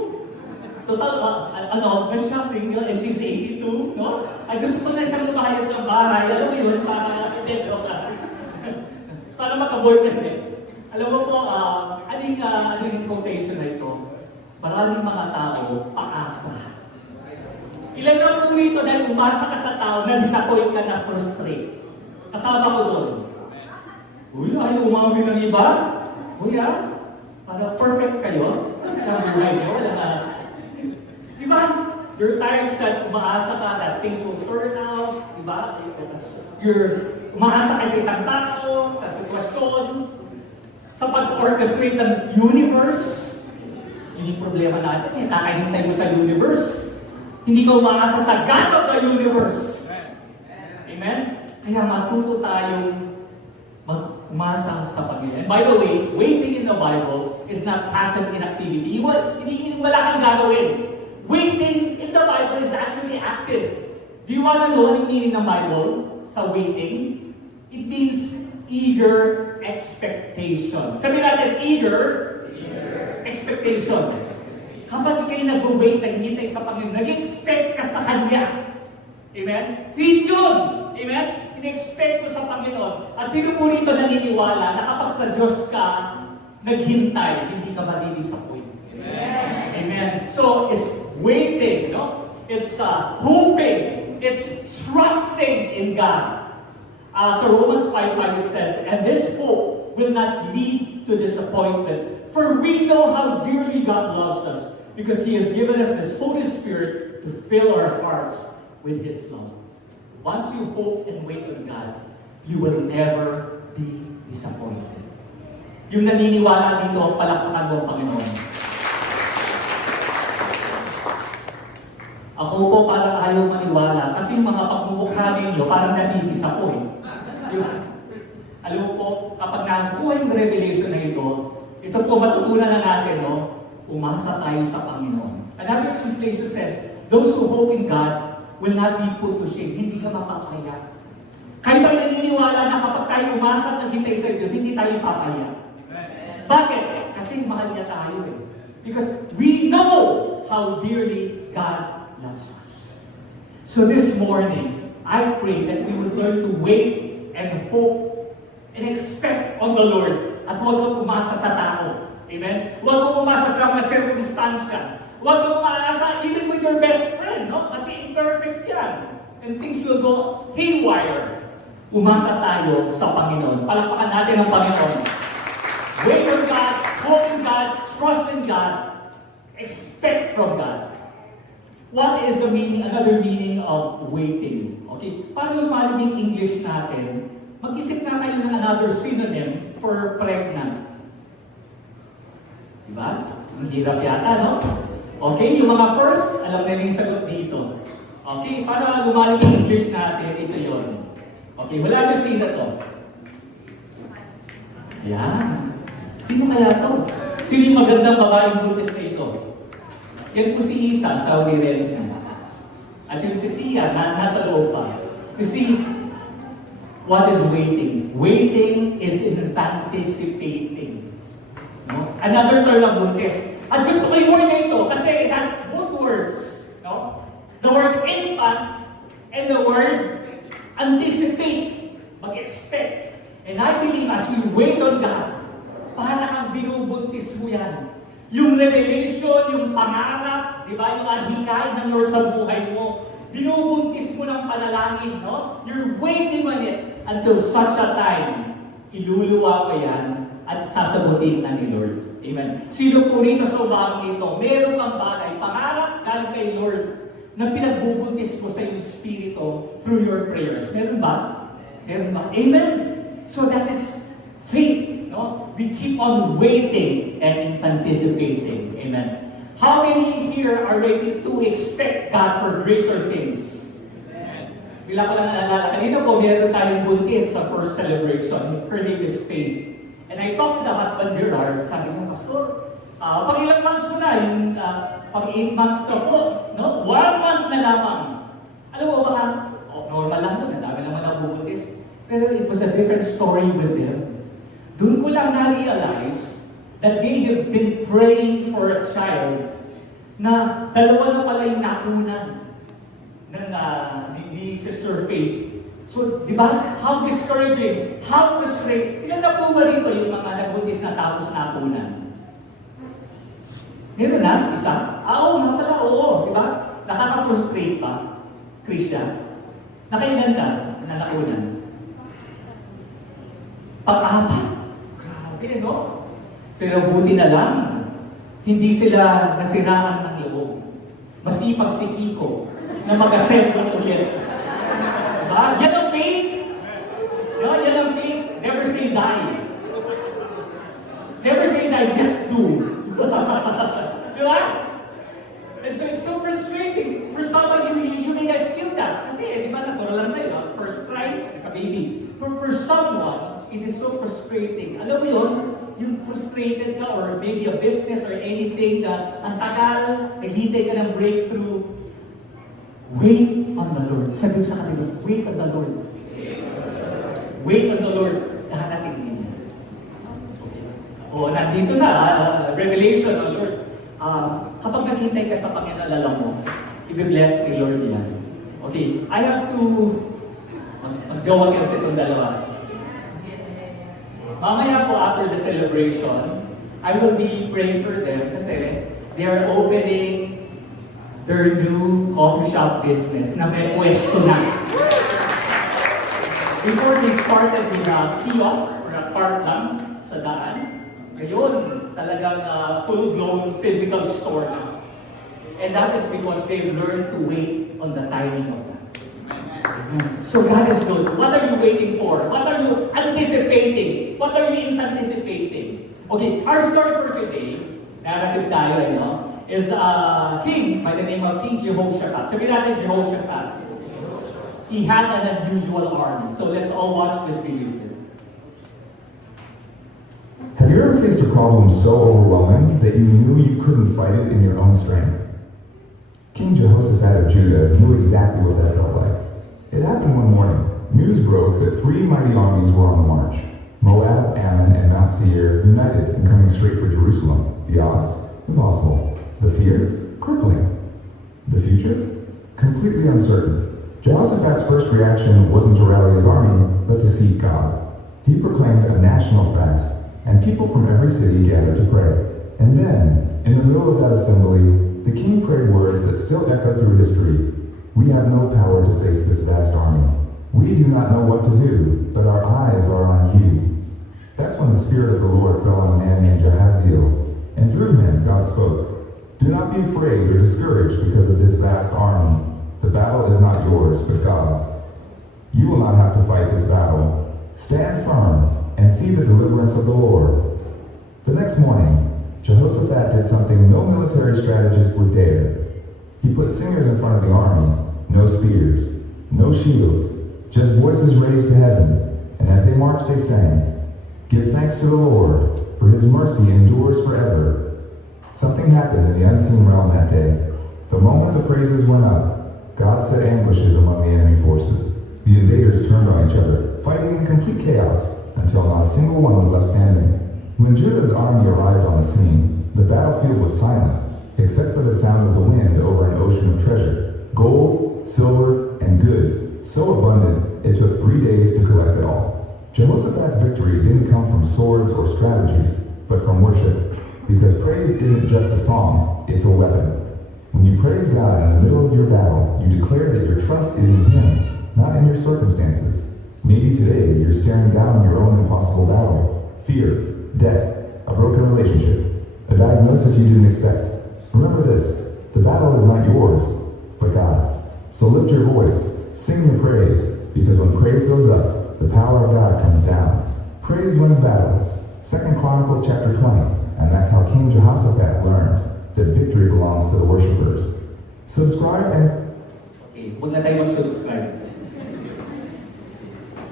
Total, ba siya, single, and she's 82, no? Ay, gusto ko na siyang lumayas ng bahay. Alam mo yun, para, hindi, joke lang. Sana magka-boyfriend eh. Alam mo po, ano yung quotation na ito? Maraming mga tao, paasa. Ilan na po rito dahil umasa ka sa tao, na-disappoint ka, na frustrate. Kasama ko doon. Uy, ayaw umami ng iba? Uy, para perfect kayo? Perfect ang buhay niyo, wala na. Diba? There are times that umaasa ka that things will turn out, diba? You're umaasa ka sa isang tao, sa sitwasyon, sa pag-orchestrate ng universe. Yun yung problema natin eh. Kakahintay mo sa universe. Hindi ka umaasa sa God of the universe. Amen? Kaya matuto tayong mag-umasa sa Panginoon. And by the way, waiting in the Bible is not passive inactivity. Hindi wala kang gagawin. Waiting in the Bible is actually active. Do you want to know anong meaning ng Bible sa waiting? It means eager expectation. Sabi natin, eager expectation. Kapag kayo nag-wait, naghihintay sa Panginoon, nag-expect ka sa Kanya. Amen? Feed yun. Amen? In-expect mo sa Panginoon. At sino po rito naniniwala na kapag sa Diyos ka naghintay, hindi ka madidisappoint? Amen. Amen. So, it's waiting, no? It's hoping. It's trusting in God. So Romans 5:5 it says, and this hope will not lead to disappointment, for we know how dearly God loves us, because He has given us His Holy Spirit to fill our hearts with His love. Once you hope and wait on God, you will never be disappointed. Yung naniniwala dito, palakpakan mo ang Panginoon. Ako po parang ayaw maniwala kasi yung mga pagmumukha ninyo parang nadi-disappoint. Alam mo po, kapag nakuha yung revelation na ito po matutunan na natin, no? Umasa tayo sa Panginoon. Another translation says, those who hope in God will not be put to shame. Hindi ka mapapaya. Kayo bang naniniwala na kapag tayo umasa at naghintay sa Diyos, hindi tayo papaya? Bakit? Kasi mahal niya tayo eh. Because we know how dearly God loves us. So this morning, I pray that we would learn to wait and hope and expect on the Lord at huwag kang umasa sa tao. Amen? Huwag kang umasa sa mga circumstansya. Huwag kang umasa even with your best friend, no? Kasi imperfect yan. And things will go haywire. Umasa tayo sa Panginoon. Palakpakan natin ang Panginoon. Wait on God, hope in God, trust in God, expect from God. What is the meaning, another meaning of waiting? Okay, para lumalim yung English natin, mag-isip na kayo ng another synonym for pregnant. Diba? Ang hirap yata, no? Okay, yung mga first, alam na yung sagot dito. Okay, para lumalim yung English natin, ito yon. Okay, wala na sino to. Ayan. Sino kaya to? Sino yung magandang babaeng buntis na ito? Yan po si Isa, Saudi Renzi. At yung si Sia, nasa loob pa. You see, what is waiting? Waiting is anticipating. No? Another term ng buntis. At gusto ko yung word na ito kasi it has both words. No? The word infant and the word anticipate. Mag-expect. And I believe as we wait on God, para kang binubuntis mo yan. Yung revelation, yung pangarap, di ba? Yung adhikain ng Lord sa buhay mo. Binubuntis mo ng panalangin, no? You're waiting on it until such a time, iluluwa ko yan at sasagutin na ni Lord. Amen. Sino po rito sa umagang ito, meron kang bagay, pangarap galing kay Lord na pinagbubuntis mo sa iyong spirito through your prayers. Meron ba? Meron ba? Amen. So that is faith. No? We keep on waiting and anticipating. Amen. How many here are ready to expect God for greater things? Bila ko lang naalala, kanina po meron tayong buntis sa first celebration. Her name is Faith. And I talked to the husband Gerard, sabi niya, Pastor, pang ilang months mo na, yung pang 8 months na po, no? 1 month na lamang. Alam mo ba, normal lang doon, dami naman ang bubuntis. Pero it was a different story with them. Doon ko lang na-realize that they have been praying for a child na dalawa na pala yung nakunan ng ni Sister Faith. So, di ba? How discouraging, how frustrating. Ilan na po ba rito yung mga nagbuntis na tapos nakunan? Meron na? Isa? Oo, nga pala, oo. Di ba? Nakaka-frustrate pa. Krisya. Nakailan ka na nakunan? Pang-apat. Grabe, no? Pero buti na lang, hindi sila nasiraan ng loob. Masipag si Kiko na mag-assemble ulit. Diba? Yan ang faith. Diba? Yan ang faith. Never say die. Never say die, just do. Diba? And so it's so frustrating. For some of you may not feel that. Kasi, di ba, natural lang sa'yo. First try, nagka-baby. But for someone, it is so frustrating. Alam mo yun? Yung frustrated ka or maybe a business or anything na ang tagal, naghintay ka ng breakthrough. Wait on the Lord. Sabi mo sa kanila, wait on the Lord. Wait on the Lord. Darating din yan. Okay. O, nandito na, revelation on Lord. Kapag naghintay ka sa Panginoon, alam mo, i-bless ni Lord yan. Okay, I have to mag-jowa kasi itong dalawa. Mamaya po after the celebration, I will be praying for them kasi they are opening their new coffee shop business na may pwesto na. Before they started with a kiosk or a cart lang sa daan, ngayon talagang full-blown physical store na. And that is because they've learned to wait on the timing of that. So God is good. What are you waiting for? What are you anticipating? What are you anticipating? Okay, our story for today, narrative tayo, is a king by the name of King Jehoshaphat. Sabi natin Jehoshaphat. He had an unusual army. So let's all watch this video here. Have you ever faced a problem so overwhelming that you knew you couldn't fight it in your own strength? King Jehoshaphat of Judah knew exactly what that felt like. It happened one morning. News broke that 3 mighty armies were on the march. Moab, Ammon, and Mount Seir united and coming straight for Jerusalem. The odds? Impossible. The fear? Crippling. The future? Completely uncertain. Jehoshaphat's first reaction wasn't to rally his army, but to seek God. He proclaimed a national fast, and people from every city gathered to pray. And then, in the middle of that assembly, the king prayed words that still echo through history. We have no power to face this vast army. We do not know what to do, but our eyes are on you. That's when the Spirit of the Lord fell on a man named Jahaziel, and through him God spoke. Do not be afraid or discouraged because of this vast army. The battle is not yours, but God's. You will not have to fight this battle. Stand firm and see the deliverance of the Lord. The next morning, Jehoshaphat did something no military strategist would dare. He put singers in front of the army, no spears, no shields, just voices raised to heaven, and as they marched they sang, Give thanks to the Lord, for his mercy endures forever. Something happened in the unseen realm that day. The moment the praises went up, God set ambushes among the enemy forces. The invaders turned on each other, fighting in complete chaos, until not a single one was left standing. When Judah's army arrived on the scene, the battlefield was silent, except for the sound of the wind over an ocean of treasure. Gold, silver, and goods, so abundant it took 3 days to collect it all. Jehoshaphat's victory didn't come from swords or strategies, but from worship, because praise isn't just a song, it's a weapon. When you praise God in the middle of your battle, you declare that your trust is in Him, not in your circumstances. Maybe today you're staring down your own impossible battle, fear, debt, a broken relationship, a diagnosis you didn't expect. Remember this, the battle is not yours, but God's. So lift your voice, sing your praise, because when praise goes up, the power of God comes down. Praise wins battles. 2 Chronicles chapter 20, and that's how King Jehoshaphat learned that victory belongs to the worshipers. Subscribe and Okay, huwag na tayo mag-subscribe.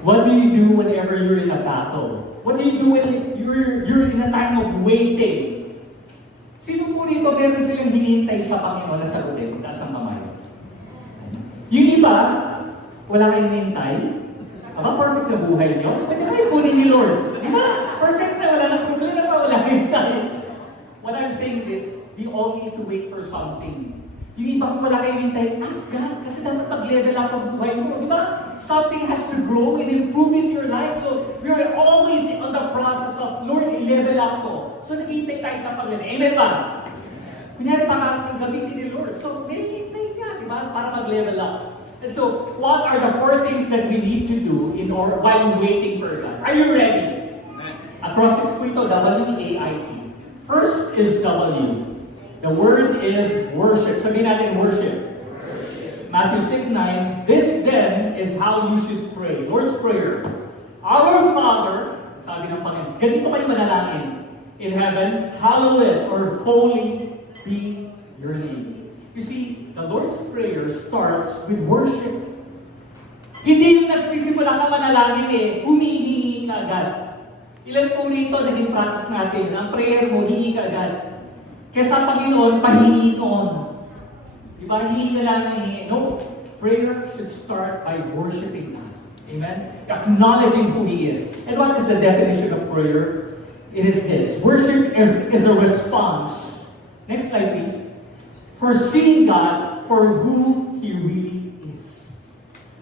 What do you do whenever you're in a battle? What do you do when you're in a time of waiting? Sino po rito meron silang hinihintay sa Panginoon na sagutin? Taas ang kamay. Yung iba, wala kayong hinihintay. Aba, perfect na buhay niyo. Pwede kayo kunin ni Lord. Di ba? Perfect na, wala nang problema pa, wala hinihintay. What I'm saying is, we all need to wait for something. Yung iba kung wala kayong hintay, ask God, kasi dapat mag-level up ang buhay mo. Di ba? Something has to grow and improve in your life. So, we are always on the process of, Lord, i-level up ko. So, naghihintay tayo sa pag-level. Amen ba? Kunyari, para gamitin ni Lord. So, may hintay ka, di ba? Para mag-level up. And so, what are the 4 things that we need to do in order while waiting for God? Are you ready? Acrostics po ito, W-A-I-T. First is W. The word is worship. Sabihin natin worship. Matthew 6:9. This then is how you should pray. Lord's Prayer. Our Father, sabi ng Panginoon, ganito kayo manalangin. In heaven, hallowed or holy be your name. You see, the Lord's Prayer starts with worship. Hindi yung nagsisimula ka manalangin humihingi ka agad. Ilan po rito naging practice natin, ang prayer mo, hingi ka agad. Kesa Panginoon, pahingi noon. Diba? Hingi ka lang ng hingi. No. Prayer should start by worshiping God. Amen? Acknowledging who He is. And what is the definition of prayer? It is this. Worship is a response. Next slide, please. For seeing God for who He really is.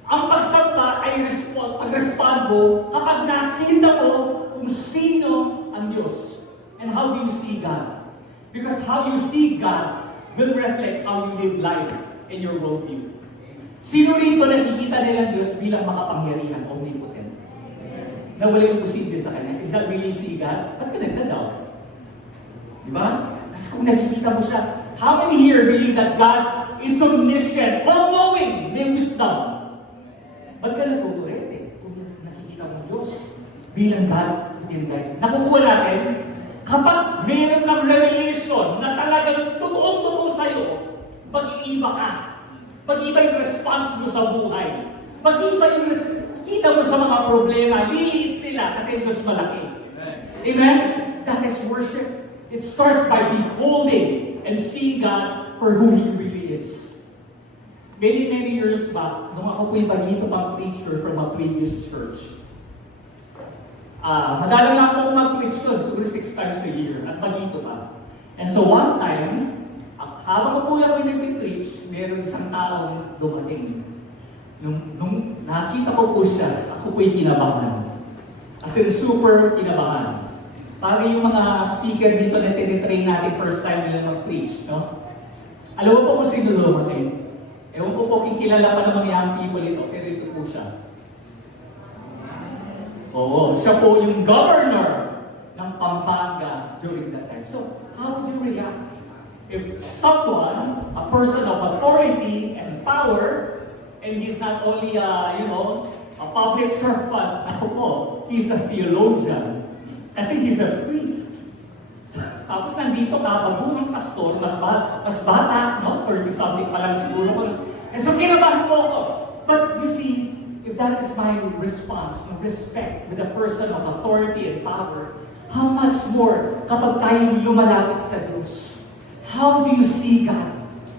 Ang pagsamba ay pag-respond mo kapag nakita mo kung sino ang Diyos. And how do you see God? Because how you see God will reflect how you live life in your worldview. Sino rito nakikita nilang Diyos bilang makapangyarihan, omnipotent? Na wala yung posible sa Kanya. Is that really see God? Ba't ka nagdadaw? Diba? Kasi kung nakikita mo siya, how many here believe that God is omniscient, all-knowing, may wisdom? Ba't ka natuturete kung nakikita mo Diyos bilang God, hindi guide? Nakukuha natin, kapag mayroon kang revelation na talagang totoong-totoo sa'yo, mag-iiba ka. Mag-iiba yung response mo sa buhay. Mag-iiba yung kita mo sa mga problema. Liliit sila kasi Diyos malaki. Amen? That is worship. It starts by beholding and seeing God for who He really is. Many years back, nung ako po'y bagito pang preacher from a previous church, madalang lang ako mag-preach doon, siguro 6 times a year, at bagito pa. And so one time, habang po lang may nag-preach, meron isang taong dumating. Nung nakita ko po siya, ako po'y kinabahan. As in, super kinabahan. Para yung mga speaker dito na tinitrain natin first time nila mag-preach, no? Alam mo po kung sino dumating? Ewan ko po kung kilala pa ng mga young people ito, pero ito po siya. Oo, siya po yung governor ng Pampanga during that time. So, how would you react if someone, a person of authority and power, and he's not only a public servant, ako po, he's a theologian. Kasi he's a priest. Tapos nandito ka, bagong pastor, mas bata, no? 30-something pa lang siguro ko. And so kinabahan po ako. But you see, if that is my response, no respect with a person of authority and power, how much more kapag tayo lumalapit sa Diyos? How do you see God?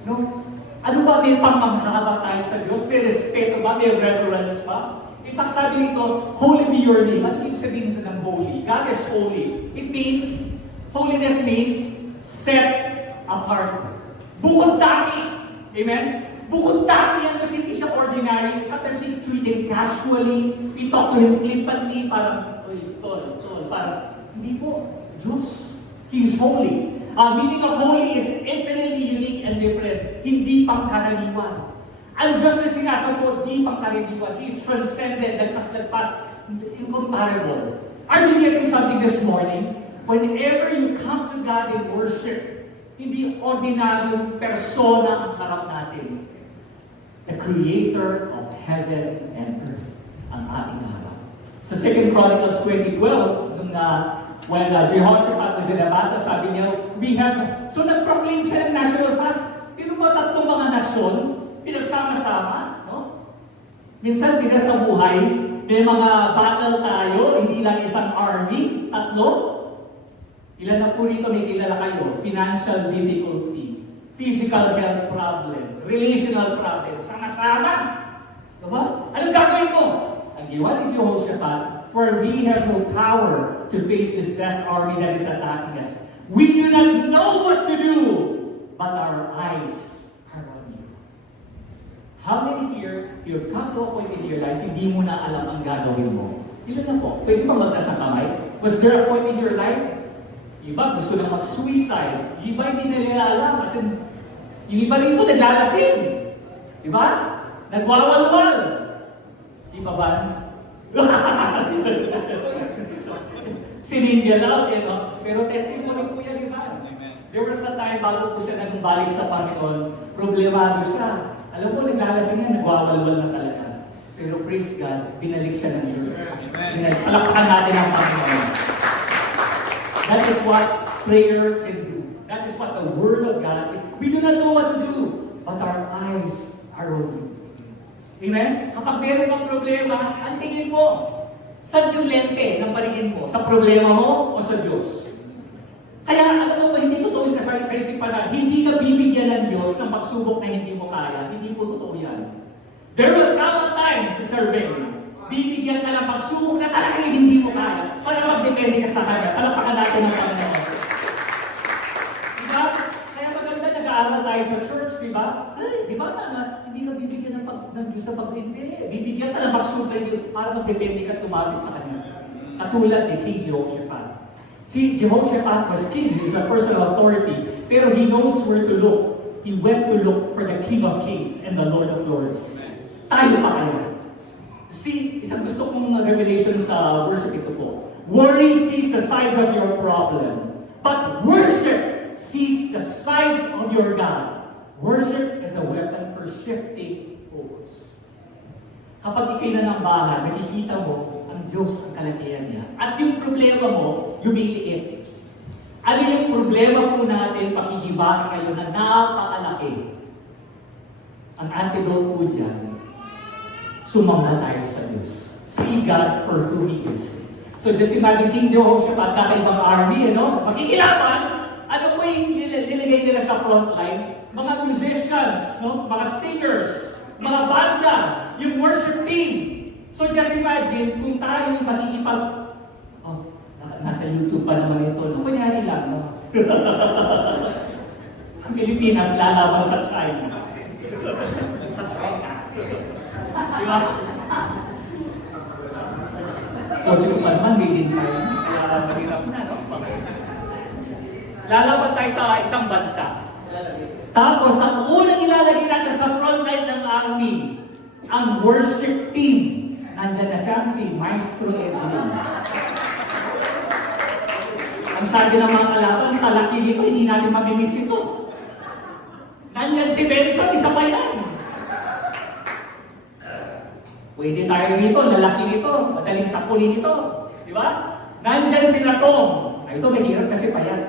No? Ano ba, may pangmamahaba tayo sa Diyos? May respeto ba? May reverence ba? In fact, sabi nito, holy be your name. Ano ibig sabihin sa ng holy? God is holy. It means, holiness means set apart. Bukod dati. Amen? Bukod dati yan kasi hindi siya ordinary. Sometimes we treat him casually. We talk to him flippantly. Parang, tol, parang, hindi po. Diyos. He is holy. Meaning of holy is infinitely unique and different. Hindi pangkaraniwan. Ang Diyos na sinasambot, di pangkaraniwan. He is transcendent, nagpas-nagpas, incomparable. Are you getting something this morning? Whenever you come to God in worship, hindi ordinaryong persona ang harap natin. The Creator of heaven and earth ang ating harap. Sa 2 Chronicles 20:12, when Jehoshaphat was in the battle, sabi niya, so nag-proclaim siya ng national fast. Pero mo tatlong mga nasyon, pinagsama-sama, no? Minsan, bigas sa buhay, may mga battle tayo, hindi lang isang army, tatlo. Ilan na po rito may kilala kayo? Financial difficulty, physical health problem, relational problem, sama-sama. Diba? Anong gagawin mo? Ang ginawa ni Jehoshaphat, for we have no power to face this vast army that is attacking us. We do not know what to do, but our eyes are on you. How many here, you have come to a point in your life, hindi mo na alam ang gagawin mo? Ilan na po? Pwede ba magtaas ang kamay? Was there a point in your life? Iba gusto na mag-suicide. Yung iba hindi nila alam. Kasi yung iba rito naglalasing. Diba? Nagwawalwal. Di ba ba? Sininggal out, no? Pero testimony po yan, diba? There was a time bago po siya nagbalik sa Panginoon, problemado siya. Alam mo, naglalasing yan, nagwawalwal na talaga. Pero praise God, binalik siya ng Lord. Palakpakan natin ang Panginoon. That is what prayer can do. That is what the Word of God can do. We do not know what to do, but our eyes are on you. Amen? Kapag meron kang problema, ang tingin mo, saan yung lente ng paningin mo? Sa problema mo o sa Diyos? Kaya alam mo ba, hindi totoo yung kaisipan na hindi ka bibigyan ng Diyos ng pagsubok na hindi mo kaya. Hindi po totoo yan. There will come a time, Sister Ben, bibigyan ka ng pagsubok na talagang hindi mo kaya para magdepende ka sa Kanya. Palapakan natin ang Panginoon. Diba? Kaya maganda nag-aaral tayo sa church, diba? Ay, diba na, hindi ka bibigyan ng Diyos ng pagsubok. Hindi. Bibigyan ka ng pagsubok para magdepende ka tumapit sa Kanya. Katulad ni King Jehoshaphat. See, Jehoshaphat was king. He was a person of authority. Pero he knows where to look. He went to look for the King of Kings and the Lord of Lords. Tayo pa kaya? See, isang gusto kong revelation sa worship ito po. Worry sees the size of your problem, but worship sees the size of your God. Worship is a weapon for shifting focus. Kapag ikay na ng bahay, makikita mo ang Diyos ang kalakihan niya. At yung problema mo, lumiliit. Ano yung problema po natin, pakikibahan kayo na napakalaki? Ang antidote po dyan, sumamba tayo sa Diyos. See God for who He is. So just imagine King Jehoshaphat, kakaibang army, makikilaban. Ano po yung nilagay nila sa front line? Mga musicians, mga singers, mga banda, yung worship team. So just imagine kung tayo yung nasa YouTube pa naman ito, kunyari lang, ang Pilipinas lalaban sa China. Sa China. Di ba? Tojo pa naman, made in China. Kaya mahirap na, no? Lalaban tayo sa isang bansa. Tapos, ang unang ilalagay natin sa front line ng army, ang worship team. Nandyan na siya, si Maestro Edwin. Ang sabi ng mga kalaban, sa laki nito, hindi natin mamimiss ito. Nandyan si Benson, isa pa yan. Pwede tayo dito, lalaki nito, madaling sapulin ito. Di ba? Nandyan si Natong. Ito, mahirap kasi pa yan.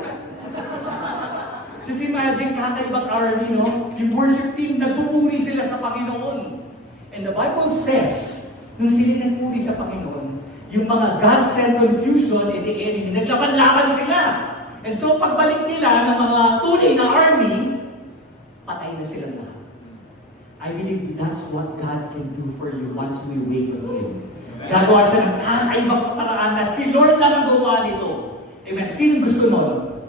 Just imagine, kakaibang army, no? Yung worship team, nagpupuri sila sa Panginoon. And the Bible says, nung sila nagpuri sa Panginoon, yung mga God-sent confusion in the enemy, naglaban-laban sila. And so, pagbalik nila ng mga tunay na army, patay na sila lahat. I believe that's what God can do for you once we wait on Him. Gagawa siya ng kakaibang paraan na si Lord lang ang gawa nito. Amen. Sino gusto mo?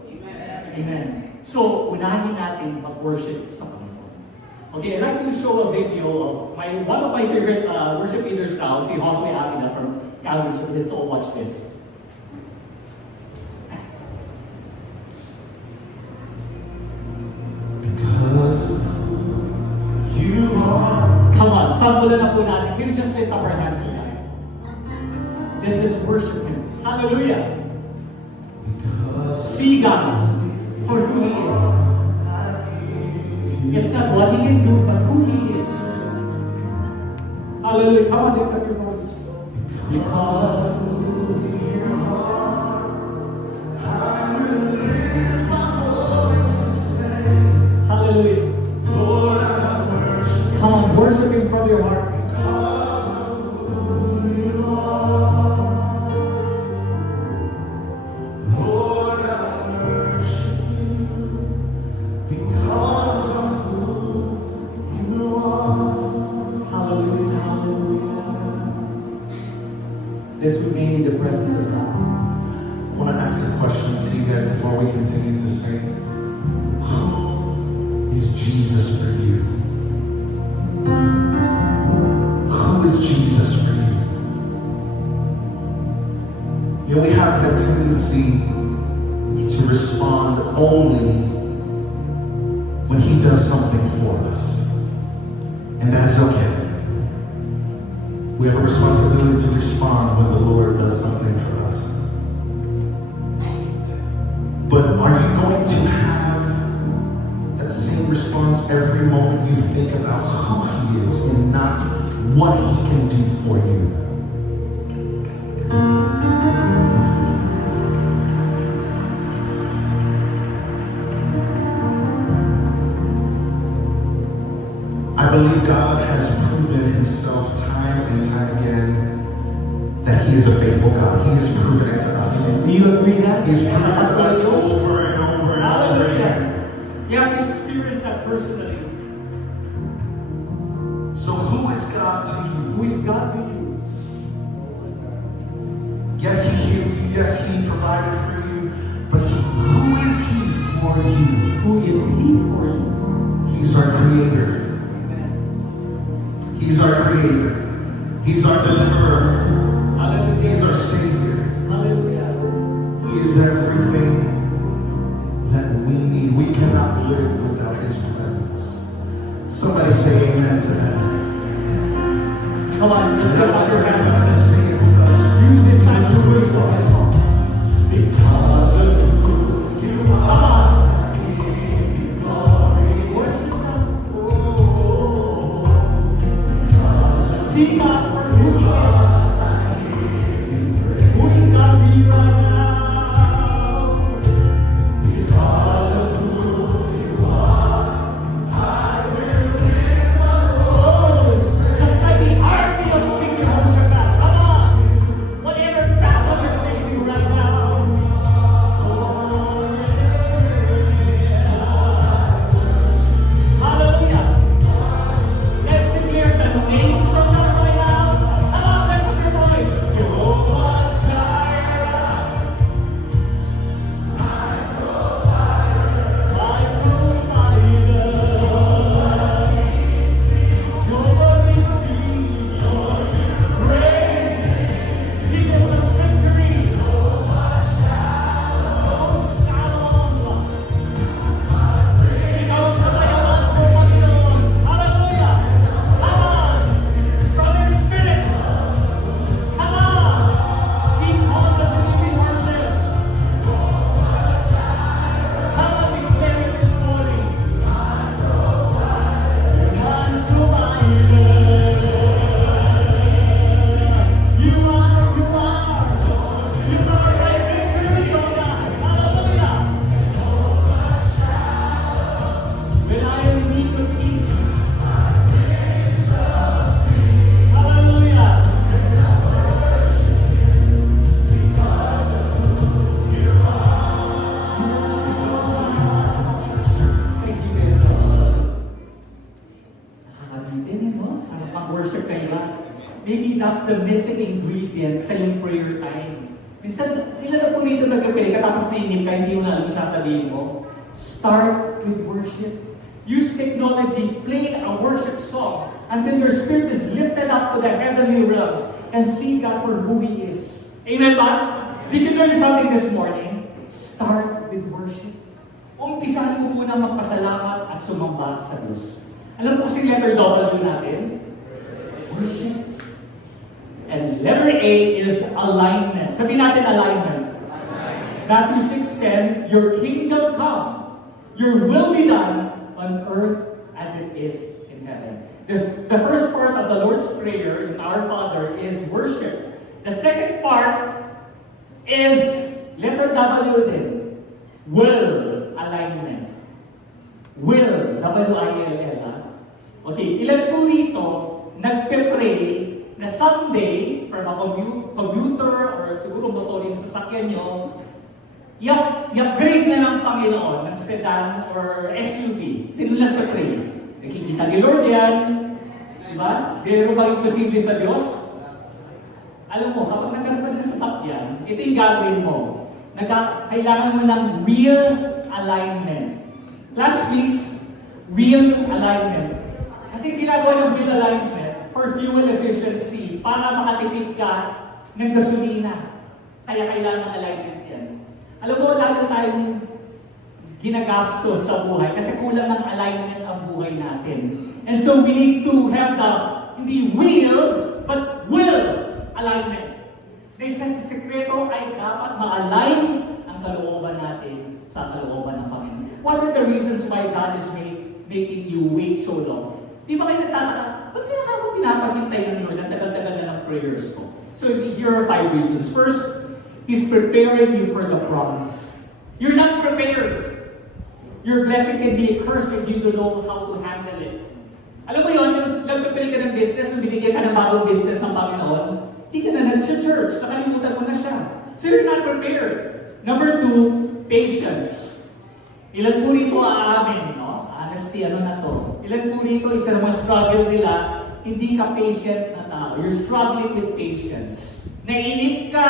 Amen. Amen. So, unahin natin mag-worship sa Panginoon. Okay, I'd like to show a video of one of my favorite worship leaders now, si Josue Avila from Calvary. Let's all watch this. Simulan na po natin. Can we just lift up our hands tonight? Let's just worship Him. Hallelujah. See God for who He is. It's not what He can do, but who He is. Hallelujah. Come on, lift up your voice. Because hallelujah. Come on, worship Him from your heart. Hallelujah, hallelujah. Let's remain in the presence of God. I want to ask a question to you guys before we continue to sing. Who is Jesus for you? Who is Jesus for you? You know, we have a tendency to respond only when He does something for us. And that is okay. We have a responsibility to respond when the Lord does something for us. But are you going to have that same response every moment you think about who He is and not what He can do for you? I believe God has proven Himself time and time again that He is a faithful God. He has proven it to us. Do you agree that? He's proven it to That's us what it is. over and over and over again. Hallelujah. You have to experience that personally. So who is God to you? Who is God to you? Yes, He healed you. Yes, He provided for you. But who is He for you? Who is He for you? He's our Creator. He's our Creator. He's our Deliverer. Hallelujah. He's our Savior. Hallelujah. He is everything that we need. We cannot live without His presence. Somebody say amen to that. Come on, just lift up your hands. Just sing it with us. Use this time to worship Him. Because of who you Come are. on. Worship Him. See God for who He is. Who is God to you right now? Because of who you are. I will live my Oh, just like the army of King Jehoshaphat. Come on. Whatever battle you're facing right now. Hallelujah. Let's declare the names of God right now. Come on, lift up your voice. Jehovah Jireh. My provider. Your receive your reign. He gives us victory. Shalom. Ikaw sa kayaman ko, Panginoon. Hallelujah. Come on. From your spirit. Come on. Keep positively worship. Come on, declare it this morning. God provider. You are my victory, O God. Hallelujah. When I am weak of peace. Hallelujah. Thank you, Jesus. Nakakabitin eh, no? Sarap mag-worship kay God. Maybe that's the missing ingredient sa yung prayer time. Minsan, ilan na po dito nagkapili ka tapos nainip ka, hindi mo na alam sasabihin mo. Start with worship. Use technology, play a worship song until your spirit is lifted up to the heavenly realms and see God for who He is. Amen ba? Did you learn something this morning? Start with worship. Umpisahan mo muna magpasalamat at sumamba sa Diyos. Alam mo kasi letter W natin? worship. And letter A is alignment. Sabihin natin alignment. Matthew 6:10, your kingdom come, your will be done on earth as it is in heaven. The first part of the Lord's Prayer in Our Father is worship. The second part is letter W din. Will, alignment. Will, W-I-L-L. Okay, ilan po rito nagpe-pray na someday from a commuter or siguro motor yung sasakyan nyo, i-upgrade na ng Panginoon ng sedan or SUV. Sino nagpe-pray? Nakikita ni Lord yan. Diba? Pero ba yung posible sa Diyos? Alam mo, kapag nagkaroon ka ng sasakyan, ito yung gagawin mo. Kailangan mo ng real alignment. Flash please. Real alignment. Kasi ginagawa ng real alignment for fuel efficiency para makatipid ka ng gasolina. Kaya kailangan ng alignment yan. Alam mo, lalo tayong ginagastos sa buhay kasi kulang ng alignment ang buhay natin. And so we need to have the, hindi will, but will alignment. Na isa sa sekreto ay dapat ma-align ang kalooban natin sa kalooban ng Panginoon. What are the reasons why God is making you wait so long? Di ba kayo nagtataka, ba't kaya ako pinapakintay ng Lord ang tagal-tagal na ng prayers ko? So here are 5 reasons. First, He's preparing you for the promise. You're not prepared. Your blessing can be a curse if you don't know how to handle it. Alam mo yun, yung nagpapili ka ng business, nung binigyan ka ng bagong business ng Panginoon, hindi ka na nag-church, nakalimutan mo na siya. So you're not prepared. Number 2, patience. Ilan po rito aamin, no? Honesty, ano na to? Ilan po rito, isa ng mga struggle nila, hindi ka patient na tao. You're struggling with patience. Nainip ka,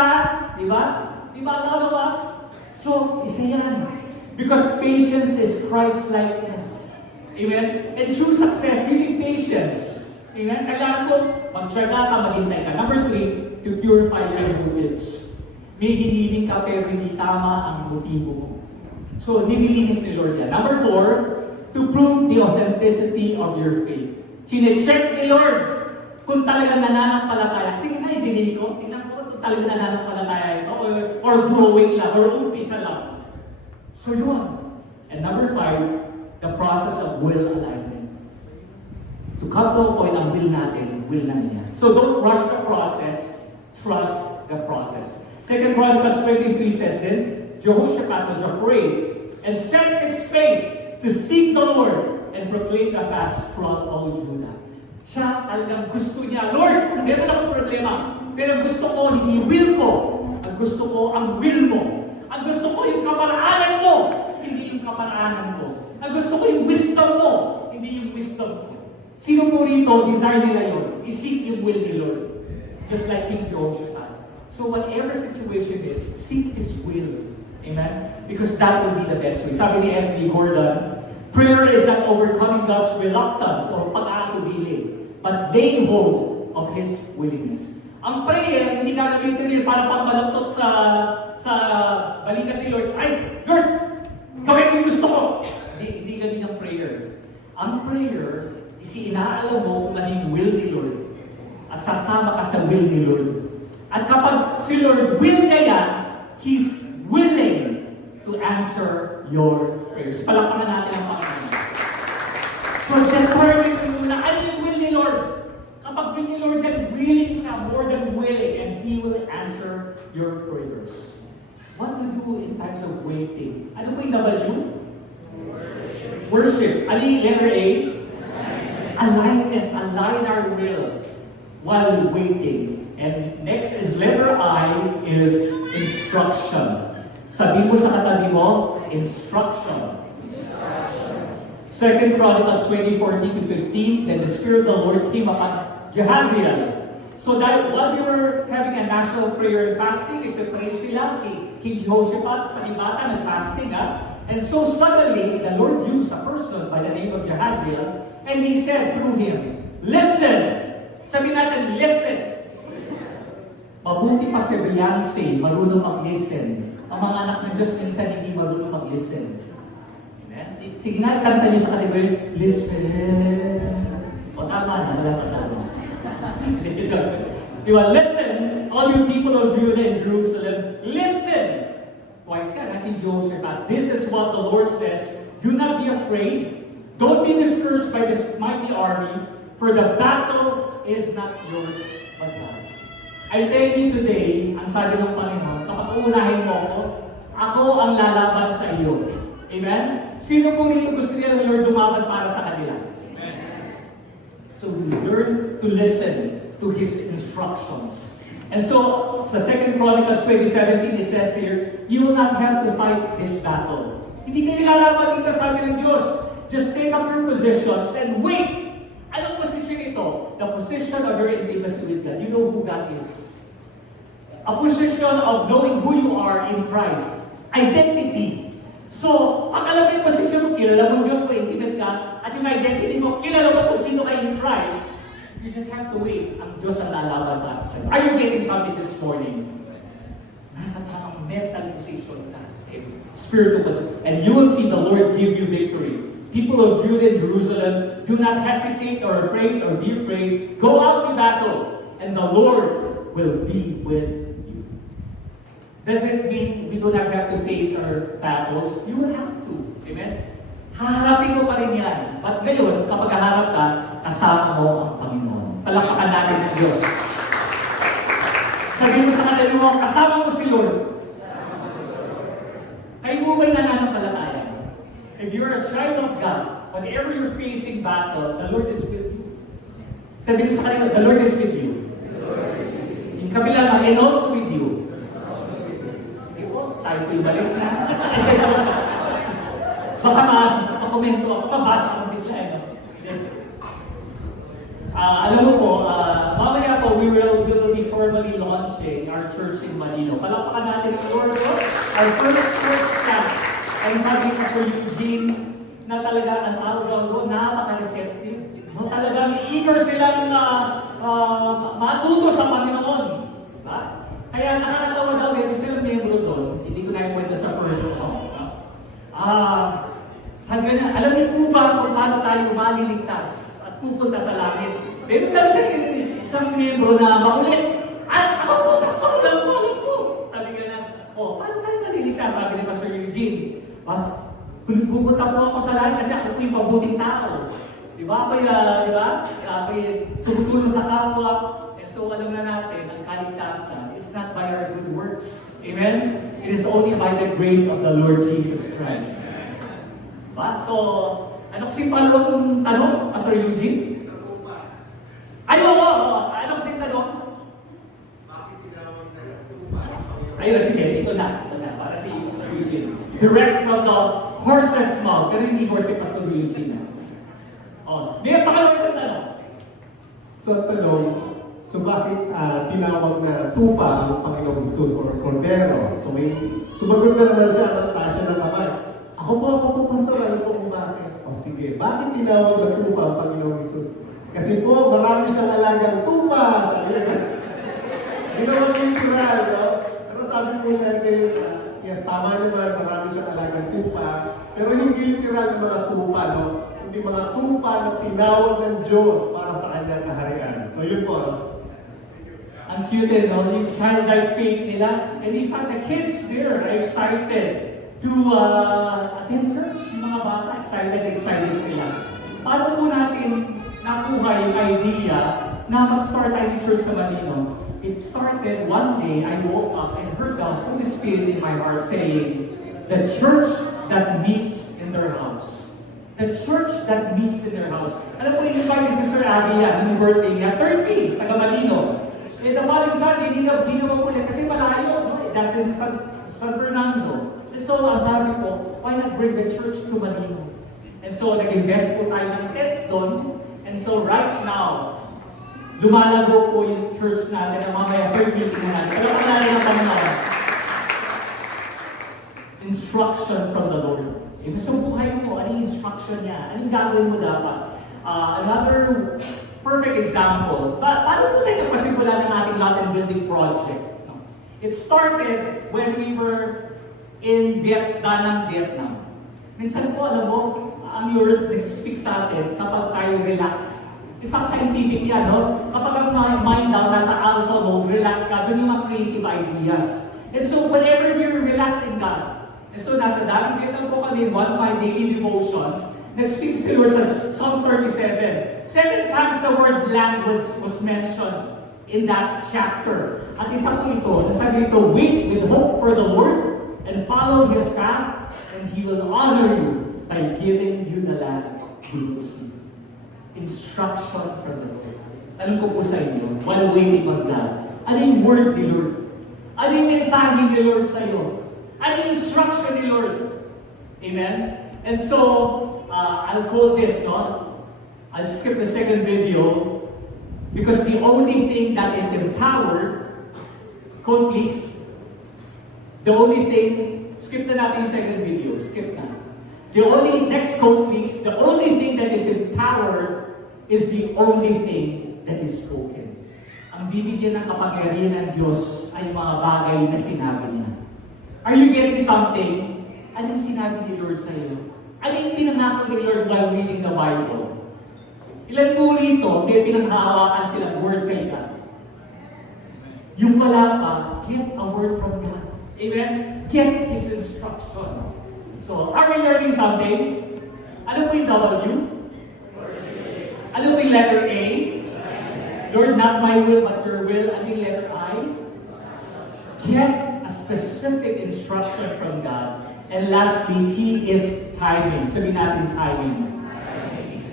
di ba? Di ba, a lot of us? So, isa yan. Because patience is Christ-likeness. Amen? And true success, you need patience. Amen? Kailangan ko, magtsaga ka, maghintay ka. Number 3, to purify your motives. May hiniling ka pero hindi tama ang motibo mo. So, nililinis ni Lord yan. Number 4, to prove the authenticity of your faith. Chine-check ni Lord kung talagang nananampalataya. Sige na, i-delay ko. Tingnan ko kung talagang nananampalataya ito or growing lang or umpisa lang. So yun. And number 5, the process of will alignment. To come to a point ang will natin, will na niya. So don't rush the process, trust the process. 2 Chronicles 23 says then, Jehoshaphat was afraid and set his face to seek the Lord and proclaim the fast throughout all Judah. Siya talagang gusto niya, Lord, meron akong problema, pero gusto ko hindi will ko. Ang gusto ko ang will mo. Ang gusto ko yung kaparaanan mo, hindi yung kaparaanan ko. Ang gusto ko yung wisdom mo, hindi yung wisdom ko. Sino po rito, desire nila yun? I-seek yung will ni Lord. Just like King Jehoshaphat. So whatever situation is, seek His will. Amen? Because that will be the best way. Sabi ni S.B. Gordon, prayer is not overcoming God's reluctance or pag-aatubili, but laying hold of His willingness. Ang prayer, hindi gagamitin rin para pagbalaktot sa balikat ni Lord. Ay, Lord, gawin mo yung gusto ko. Hindi ganun ang prayer. Ang prayer, inaalaw mo kung ano yung will ni Lord. At sasama ka sa will ni Lord. At kapag si Lord will niya yan, He's willing to answer your prayers. Palakpakan natin ang Panginoon. So, determine mo muna, ano yung will ni Lord? Kapag will ni Lord yan, willing siya, more than willing, and He will answer your prayers. What to do in times of waiting? Ano po yung W? Worship. Ano yung letter A? Alignment. Align our will while waiting. And next is letter I is instruction. Sabi mo sa katabi mo, instruction. 2 Chronicles 20:14-15, then the Spirit of the Lord came upon Jahaziel. So that while they were having a national prayer and fasting, nagpe-pray sila, King Jehoshaphat, panibata, nag-fasting And so suddenly, the Lord used a person by the name of Jahaziel, and He said through him, listen! Sabi natin, listen! Mabuti pa si Beyonce, marunong mag-listen. Ang mga anak ng Diyos minsan hindi marunong mag-listen. Sige nga, kanta niyo sa kanila, listen. O tama na, wala sa tama. Listen, all you people of Judah and Jerusalem, listen! Twice yan, King Jehoshaphat. This is what the Lord says. Do not be afraid. Don't be discouraged by this mighty army, for the battle is not yours, but God's. I'm telling you today, ang sabi ng Panginoon, kapag uunahin mo ako ang lalaban sa iyo. Amen? Sino po rito gusto niya ng Lord lumaban para sa kanila? Amen. So we learn to listen to His instructions. And so, sa 2 Chronicles 20:17, it says here, you will not have to fight this battle. Hindi kayo lalaban dito, sabi ng Diyos. Just take up your positions and wait. Anong position ito? The position of your intimacy with God. You know who God is. A position of knowing who you are in Christ. Identity. So, akala mo yung position mo, kilala mo Diyos, may intimate ka, at yung identity mo, kilala mo kung sino ka in Christ. You just have to wait. Ang Diyos ang lalaban para sa iyo. Are you getting something this morning? Nasa tamang mental position ka. Spiritual position. And you will see the Lord give you victory. People of Judah and Jerusalem, do not hesitate or afraid or be afraid. Go out to battle, and the Lord will be with you. Does it mean we do not have to face our battles? You will have to. Amen? Haharapin mo pa rin yan. But ngayon, kapag haharap ka, kasama mo ang Panginoon. Palakpakan natin ang Diyos. Sabi mo sa kanila mo, kasama mo si Lord. Kayo mo ba'y nananampalataya? If you're a child of God, whenever you're facing battle, the Lord is with you. Sabi mo sa kanila, the Lord is with you. Yung kabila and also with you. Sige po, tayo po yung balis na. Baka makomento ako, mabash ako bigla. Alam mo po, mamaya po, we will be formally launching our church in Manila. Palakpakan natin ang Lord po. Our first church plant. Ay sabi ni Pastor Eugene na talaga ang tawag daw napaka-receptive. Talagang eager silang matuto sa Panginoon. Diba? Kaya nakakatawa daw, may silang membro doon. Hindi ko na ikwento sa first sabi niya, alam niyo po ba kung paano tayo maliligtas at pupunta sa langit? Meron daw siya isang membro na makulit. At ako po, pastor lang po, alam ko. Sabi nga na, paano tayo maliligtas? Sabi ni Pastor Eugene, pupunta po ako sa langit kasi ako po yung mabuting tao. Di ba? Ako'y tumutulong sa kapwa. And so alam na natin, ang kaligtasan, it's not by our good works. Amen? It is only by the grace of the Lord Jesus Christ. Diba? So, ano kasing palong tanong, Pastor Eugene? Ano kasing tanong? Ayun, sige, ito na, para si Pastor Eugene. Direct from the horse's mouth. Pero hindi horse si Pastor Eugene. May pangalawang isang tanong. So bakit tinawag na tupa ang Panginoong Hesus or Cordero? So sumagot na naman siya ng tasya ng kamay. Ako po, pastor, alam ko kung bakit. Sige, bakit tinawag na tupa ang Panginoong Hesus? Kasi po, marami siyang alagang tupa. Sabi niya, hindi naman literal, no? Pero sabi po natin, yes, tama naman, marami siyang alagang tupa. Pero hindi literal na mga tupa, no? Hindi mga tupa na tinawag ng Diyos para sa kanyang kaharian. So yun po, no? Ang cute, no? Yung childlike faith nila. And in fact, the kids there are excited to attend church. Yung mga bata, excited sila. Paano po natin nakuha yung idea na mag-start tayo ng church sa Manino? It started one day, I woke up and heard the Holy Spirit in my heart saying, the church that meets in their house. The church that meets in their house. Alam po, in-invite ni Sister Abby yan, yung birthday niya, 30, taga Manino. And the following Sunday, hindi na mapulit kasi malayo. No? That's in San Fernando. And so, ang sabi ko, why not bring the church to Manino? And so, nag-invest po tayo ng tent doon. And so, right now, lumalago po yung church natin na mamaya third meeting na natin. Pero kung natin ang Panginoon, instruction from the Lord. Sa buhay mo, anong instruction niya? Anong gagawin mo dapat? Another perfect example, paano po tayo napasimula ng ating lot and building project? It started when we were in Vietnam. Minsan po, alam mo, ang Lord nag-speak sa atin kapag tayo relaxed. In fact, scientific yan, no? Kapag ang mind daw nasa alpha mode, relax ka, doon yung mga creative ideas. And so, whenever you're relaxing God, and so nasa dalang lang po kami, one of my daily devotions, nag-speak si Lord sa Psalm 37. 7 times the word land was mentioned in that chapter. At isa po ito, nasabi ito, wait with hope for the Lord and follow His path, and He will honor you by giving you the land you will see. Instruction from the Lord. Alam ko po sa inyo, while waiting on God, ano yung word ni Lord? Ano yung mensahe ni Lord sa iyo? Ano yung instruction ni Lord? Amen? And so, I'll call this, no? I'll skip the second video because the only thing that is empowered, quote please, the only thing, skip na natin yung second video, skip na. The only, next quote please, the only thing that is empowered is the only thing that is spoken. Ang bibigyan ng kapangyarihan ng Diyos ay mga bagay na sinabi niya. Are you getting something? Ano yung sinabi ni Lord sa iyo? Ano yung pinangako ni Lord while reading the Bible? Ilan po rito, may pinanghahawakan silang word kay God. Yung wala pa, get a word from God. Amen? Get His instruction. So, are we learning something? Ano po yung W? Ano po yung letter A? Lord, not my will, but your will. Ano yung letter I? Get a specific instruction from God. And lastly, T is timing. Sabihin natin timing.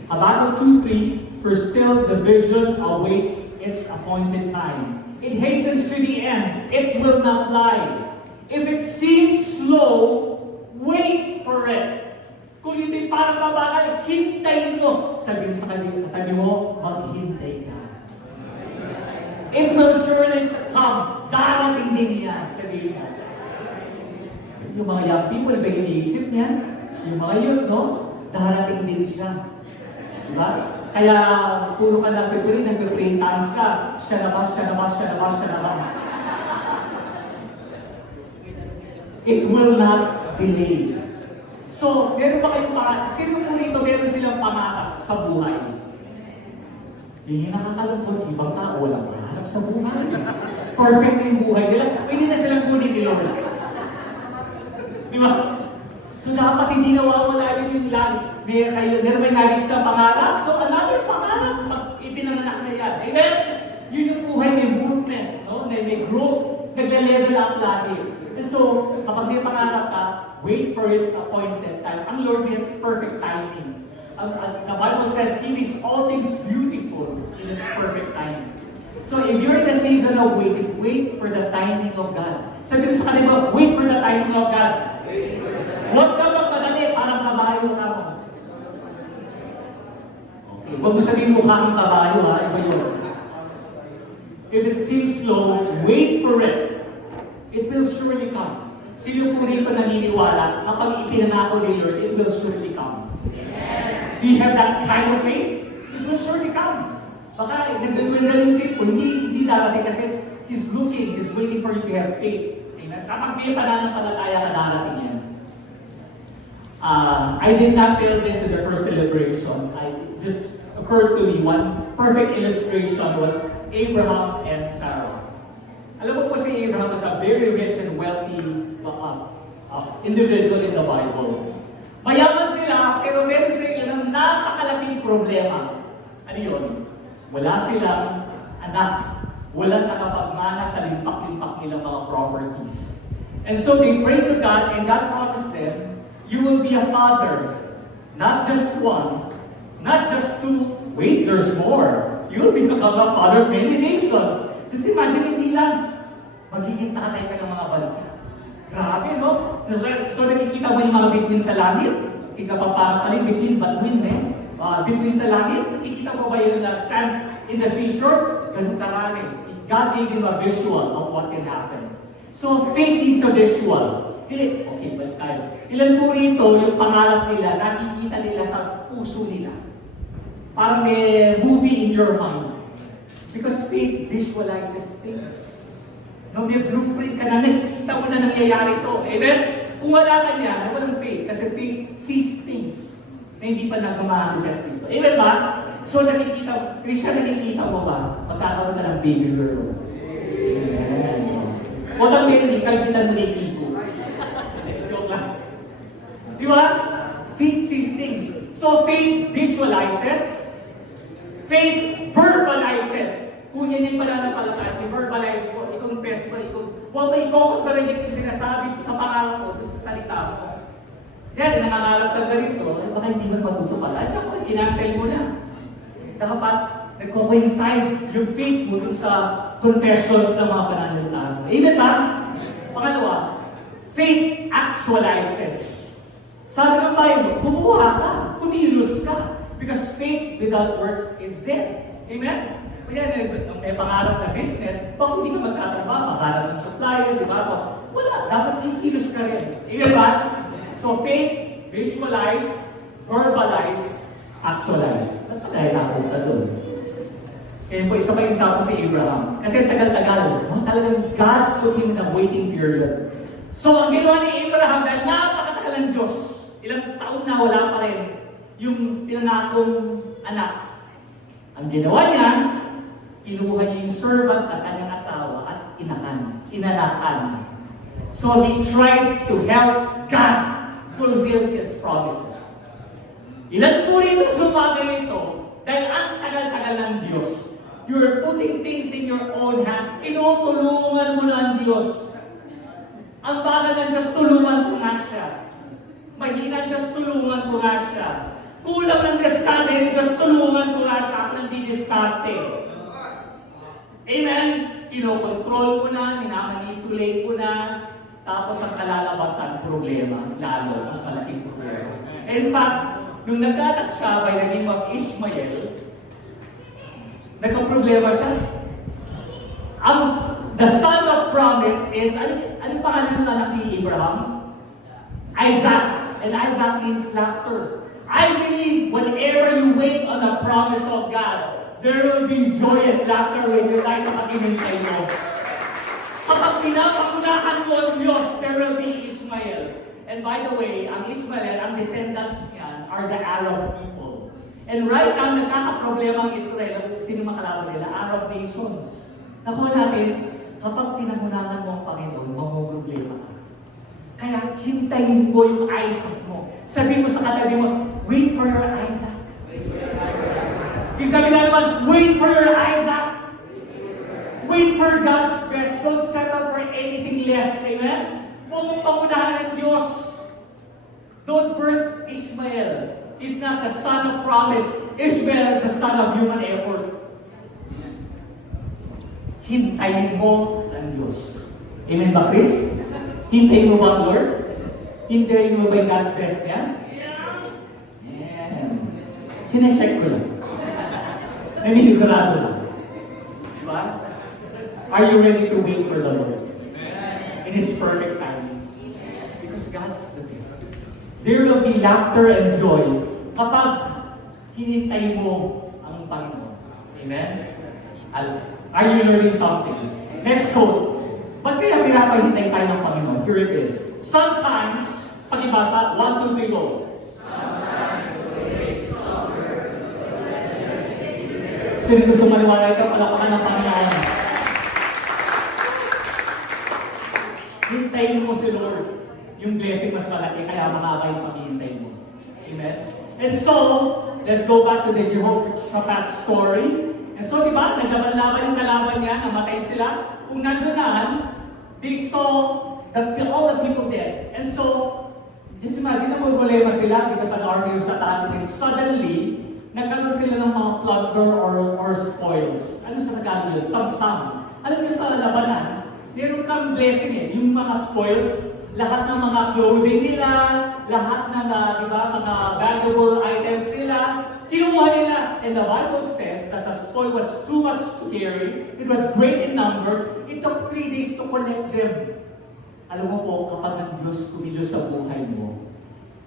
Habakkuk 2:3, for still the vision awaits its appointed time. It hastens to the end. It will not lie. If it seems slow, wait for it. Kung ito'y parang mabagal, hintayin mo. Sabi mo sa tabi mo, maghintay ka. It will surely come. Darating din yan. Sabihin mo. Yung mga young people, iba yung iniisip niyan. Yung mga youth, no? Darating din siya. Diba? Kaya, puro ka nagpipray, nagpipray tongues ka. Siya labas, siya labas, siya labas, siya labas. It will not delay. So, meron ba kayong pangarap? Sino po rito meron silang pangarap sa buhay? Yun yung nakakalungkot. Ibang tao walang pangarap sa buhay. Perfect na yung buhay nila. Pwede na silang kunin ni Lord. Di ba? So, dapat hindi nawawala yun yung lagi. Meron kayo nagis na pangarap? No, another pangarap. Pag ipinanganak na yan. Amen? Yun yung buhay, may movement. No? May growth. Nagle-level up lagi. And so, kapag may pangarap ka, wait for its appointed time. Ang Lord may perfect timing. The Bible says He makes all things beautiful in its perfect time. So if you're in a season of waiting, wait for the timing of God. Sabi mo sa kanila, wait for the timing of God. Huwag ka magmadali, parang kabayo ka mo. Okay, huwag mo sabihin mukha kang kabayo ha, iba yun. If it seems slow, wait for it. It will surely come. Sino po rito naniniwala, kapag ipinangako ni Lord, it will surely come? Yes. Do you have that kind of faith? It will surely come. Baka nagdadwendal yung faith mo, hindi darating kasi He's looking, He's waiting for you to have faith. Amen? Kapag may pananampalataya ka, darating yan. I did not tell this in the first celebration. It just occurred to me, one perfect illustration was Abraham and Sarah. Alam mo po si Abraham was a very rich and wealthy individual in the Bible. Mayaman sila, pero meron sila ng napakalaking problema. Ano yun? Wala silang anak. Walang nakapagmana sa limpak-limpak nilang mga properties. And so they prayed to God, and God promised them, you will be a father. Not just one, not just two. Wait, there's more. You will become a father of many nations. Just imagine, hindi lang magiging tatay ka ng mga bansa. Grabe, no? So nakikita mo yung mga bituin sa langit? Tingnan pa parang pala yung bituin, batuin, bituin sa langit? Nakikita mo ba yung sands in the seashore? Ganun karami. God gave him a visual of what can happen. So faith needs a visual. Okay, balik tayo. Ilan po rito yung pangarap nila, nakikita nila sa puso nila. Parang may movie in your mind. Because faith visualizes things. No, may blueprint ka na, nakikita mo na nangyayari ito. Amen? Kung wala ka niya, walang faith. Kasi faith sees things na hindi pa nag-manifest dito. Amen ba? So Christian, nakikita mo ba? Magkakaroon ka ng baby girl. Amen. Huwag ang baby, kalbitan mo ni Kiko. Joke lang. Di ba? Faith sees things. So faith visualizes, faith verbalizes. Kung yan yung pananampalataya, i-verbalize mo, i-confess mo, huwag mo i-contradict yung sinasabi sa pangarap mo, sa salita mo. Yan, nangangarap ka ganito, baka hindi man matutupad. Alam mo, kinansay mo na. Dapat nagko-coincide yung faith mo dun sa confessions ng mga pananalitaan mo. Amen ba? Pangalawa, faith actualizes. Sabi ng Bible, bumuha ka, kumilos ka. Because faith without works is dead. Amen? Kaya may pangarap na business, baka hindi ka magtatrabaho, makaharap ng supplier, di ba? Wala, dapat kikilos ka rin. Amen ba? So faith, visualize, verbalize, actualize. Ba't pa tayo napunta doon? Kaya po, isa pa yung example si Abraham. Kasi tagal-tagal, talagang God put him in a waiting period. So ang ginawa ni Abraham, dahil napakatagal ng Diyos, ilang taon na wala pa rin yung pinanakong anak. Ang ginawa niya, kinuha niya yung servant at kanyang asawa at inanakan. So he tried to help God fulfill His promises. Ilan po rin sumagay ito dahil ang tagal-tagal ng Diyos. You're putting things in your own hands. Tinutulungan mo na ang Diyos. Ang bagal ng Diyos, tulungan ko nga siya. Mahina ang Diyos, tulungan ko nga siya. Kulang ng diskarte ng Diyos, tulungan ko nga siya. Ako nang didiskarte. Amen? Kinokontrol mo na, minamanipulate mo na, tapos ang kalalabasan, problema, lalo, mas malaking problema. In fact, nung nagkanak siya by the name of Ishmael, nagka-problema siya. The son of promise is, ano pangalan ng anak ni Abraham? Isaac. And Isaac means laughter. I believe whenever you wait on the promise of God, there will be joy and laughter when your life kapag hinintay mo. Kapag pinapakunahan mo ang Diyos, there will be Ishmael. And by the way, ang Ishmael, ang descendants niyan, are the Arab people. And right now, nagkakaproblema ang Israel. Sino makalaban nila? Arab nations. Nakuha natin, kapag pinamunahan mo ang Panginoon, mamumroblema ka. Kaya hintayin mo yung Isaac mo. Sabihin mo sa katabi mo, wait for your Isaac. Yung kabila naman, wait for your Isaac. Wait for God's best. Don't settle for anything less. Amen? Huwag mong pangunahan ng Diyos. Don't birth Ishmael. He's not the son of promise. Ishmael is the son of human effort. Hintayin mo ang Diyos. Amen ba, Chris? Hintayin mo ba, Lord? Hintayin mo ba yung God's best niya? Yan. Sine-check ko lang. Naninigurado lang. Diba? Are you ready to wait for the Lord? In His perfect timing. Because God's the best. There will be laughter and joy kapag hinintay mo ang Panginoon. Amen? Are you learning something? Next quote. Ba't kaya pinapahintay tayo ng Panginoon? Here it is. Sometimes, pakibasa, 1, 2, 3, go. Sino gusto maliwanag ka, palapakan ng Panginoon? Hintayin mo si Lord. Yung blessing mas malaki, kaya mahaba yung paghihintay mo. Amen? And so, let's go back to the Jehoshaphat story. And so, di ba, naglaban-laban yung kalaban niya, namatay sila. Kung nandoon, they saw all the people dead. And so, just imagine na problema sila because an army was attacking them. Suddenly, nagkaroon sila ng mga plunder or spoils. Ano sa Tagalog yun? Sam-sam. Alam niyo sa labanan, meron kang blessing eh. Yung mga spoils, lahat ng mga clothing nila, lahat ng mga valuable items nila, kinuha nila. And the Bible says that the spoil was too much to carry. It was great in numbers. It took 3 days to collect them. Alam mo po, kapag ang Diyos kumilos sa buhay mo,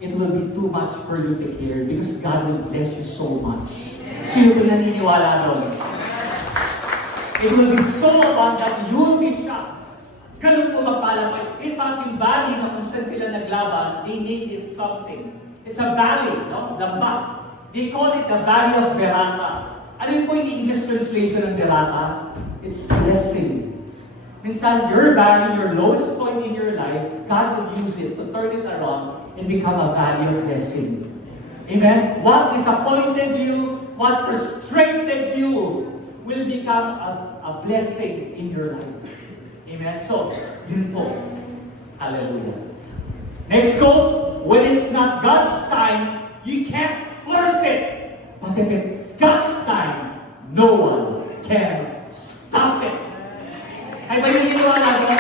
it will be too much for you to carry because God will bless you so much. Sino ba naniniwala doon? It will be so abundant that you will be shocked. Ganun po magpalapay. In fact, yung valley na kung saan sila naglaban, they named it something. It's a valley, no? Lambak. They call it the Valley of Beraka. Ano yun po yung English translation ng Beraka? It's blessing. Minsan, your valley, your lowest point in your life, God will use it to turn it around and become a valley of blessing. Amen? What disappointed you, what frustrated you, will become a blessing in your life. Amen? So, yun po. Hallelujah. Next quote, when it's not God's time, you can't force it. But if it's God's time, no one can stop it. Ay ba yung ginawa natin?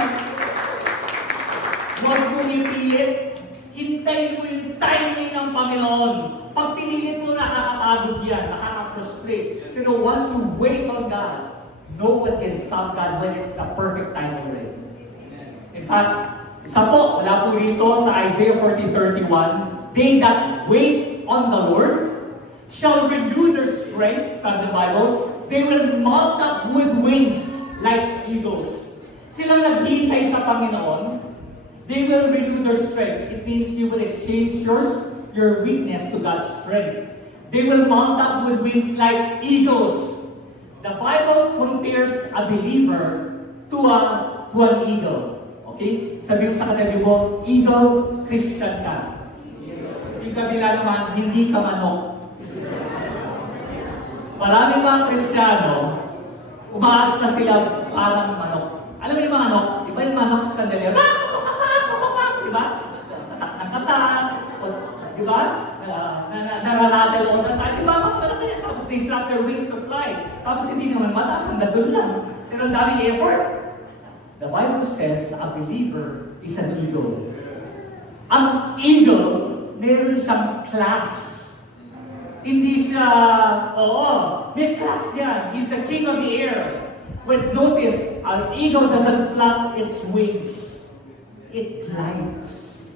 Huwag mong ipilit. Hintayin mo yung timing ng Panginoon. Pag pinilit mo, nakakapagod yan, nakaka-frustrate. Pero once you wait on God, no one can stop God when it's the perfect time already. In fact, isa po, wala po rito sa Isaiah 40:31, they that wait on the Lord shall renew their strength, sabi the Bible, they will mount up with wings like eagles. Silang naghihintay sa Panginoon, they will renew their strength. It means you will exchange your weakness to God's strength. They will mount up with wings like eagles. The Bible compares a believer to an eagle. Okay? Sabi mo sa katabi mo, eagle, Christian ka. Yung kabila naman, hindi ka manok. Maraming mga Kristiyano, umaas na sila parang manok. Alam mo yung mga manok? Diba yung manok sa kandila? Diba? Tatak ng katak. Diba? Naralatel all the time. Diba? Tapos they flap their wings to fly. Tapos hindi naman mataas, ang dadul lang. Pero ang daming effort. The Bible says a believer is an eagle. Ang eagle, meron siyang class. Hindi siya, may class yan. He's the king of the air. When notice, an eagle doesn't flap its wings. It glides.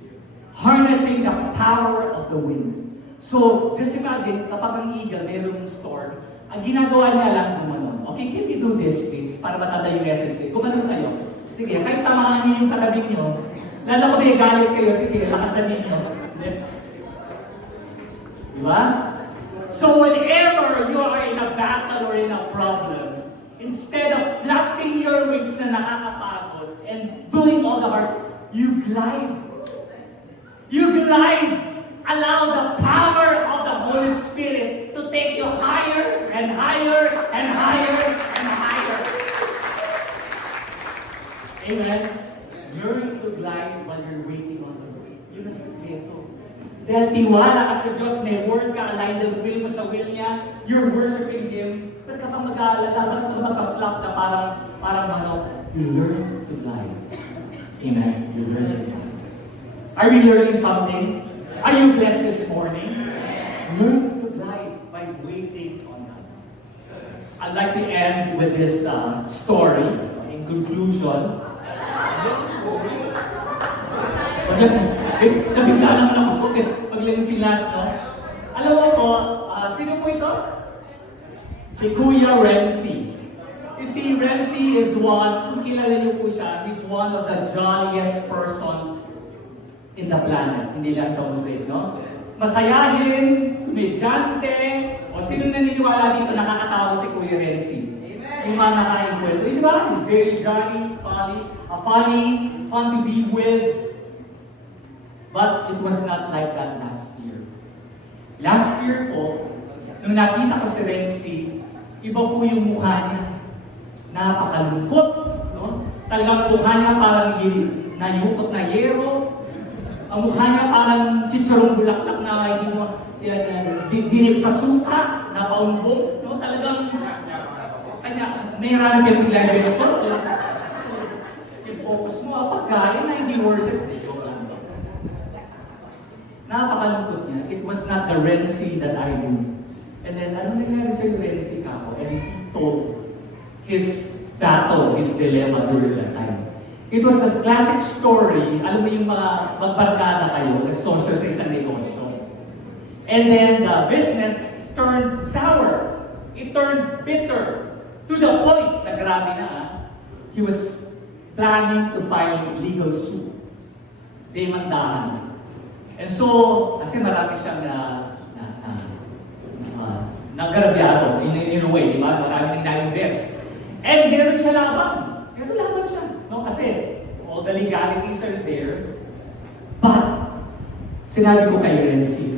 Harnessing the power of the wind. So, just imagine, kapag ang eagle, mayroong storm, ang ginagawa niya lang gumanon. Okay, can we do this please? Para matanda yung message kayo. Gumanon kayo. Sige, kahit tamaan niyo yung katabi niyo, lalo ko may galit kayo, sige, lakasan niyo. Diba? So whenever you are in a battle or in a problem, instead of flapping your wings na nakakapagod and doing all the hard, you glide. You glide. Allow the power of the Holy Spirit to take you higher and higher and higher and higher. Amen? Learn to glide while you're waiting on the Lord. Yun ang sikreto. Dahil tiwala ka sa Diyos, may word ka, align the will mo sa will niya, you're worshiping Him. Ba't ka pang mag-aalala? Ba't ka magka-flop na parang manok? You learn to glide. Amen? You learn to glide. Are we learning something? Are you blessed this morning? Learn to glide by waiting on God. I'd like to end with this story. In conclusion, nabigla naman ako sakit pag yung flash, no? Alam mo po, sino po ito? Si Kuya Renzi. You see, Renzi is one, kung kilala niyo po siya, he's one of the jolliest persons in the planet. Hindi lang sa mosaic, no? Masayahin, komedyante, o sino naniniwala dito nakakatawa si Kuya Renzi? Yung mga nakainkwento. Di ba? He's very jolly, funny, fun to be with. But it was not like that last year. Last year po, nung nakita ko si Renzi, iba po yung mukha niya. Napakalungkot. No? Talagang mukha niya parang nayukot na yero. Ang mukha niya parang chicharong bulaklak na hindi mo dinip sa suka, napaumbong. No? Talagang kanya, may ranap yung bigla yung resort. Yung focus mo, pagkain na hindi worship. Napakalungkot niya. It was not the Renzi that I knew. And then, ano nangyari sa Renzi kako? And he told his battle, his dilemma during that time. It was a classic story. Alam mo yung mga magbarkada kayo, nagsosyo sa isang negosyo. And then the business turned sour. It turned bitter. To the point na grabe na, he was planning to file legal suit. Demandahan. And so, kasi marami siyang nagarabyado in a way, di ba? Marami nang na-invest. And meron siya laban. Meron laban siya. No? Kasi all the legalities are there. But, sinabi ko kay Renzi,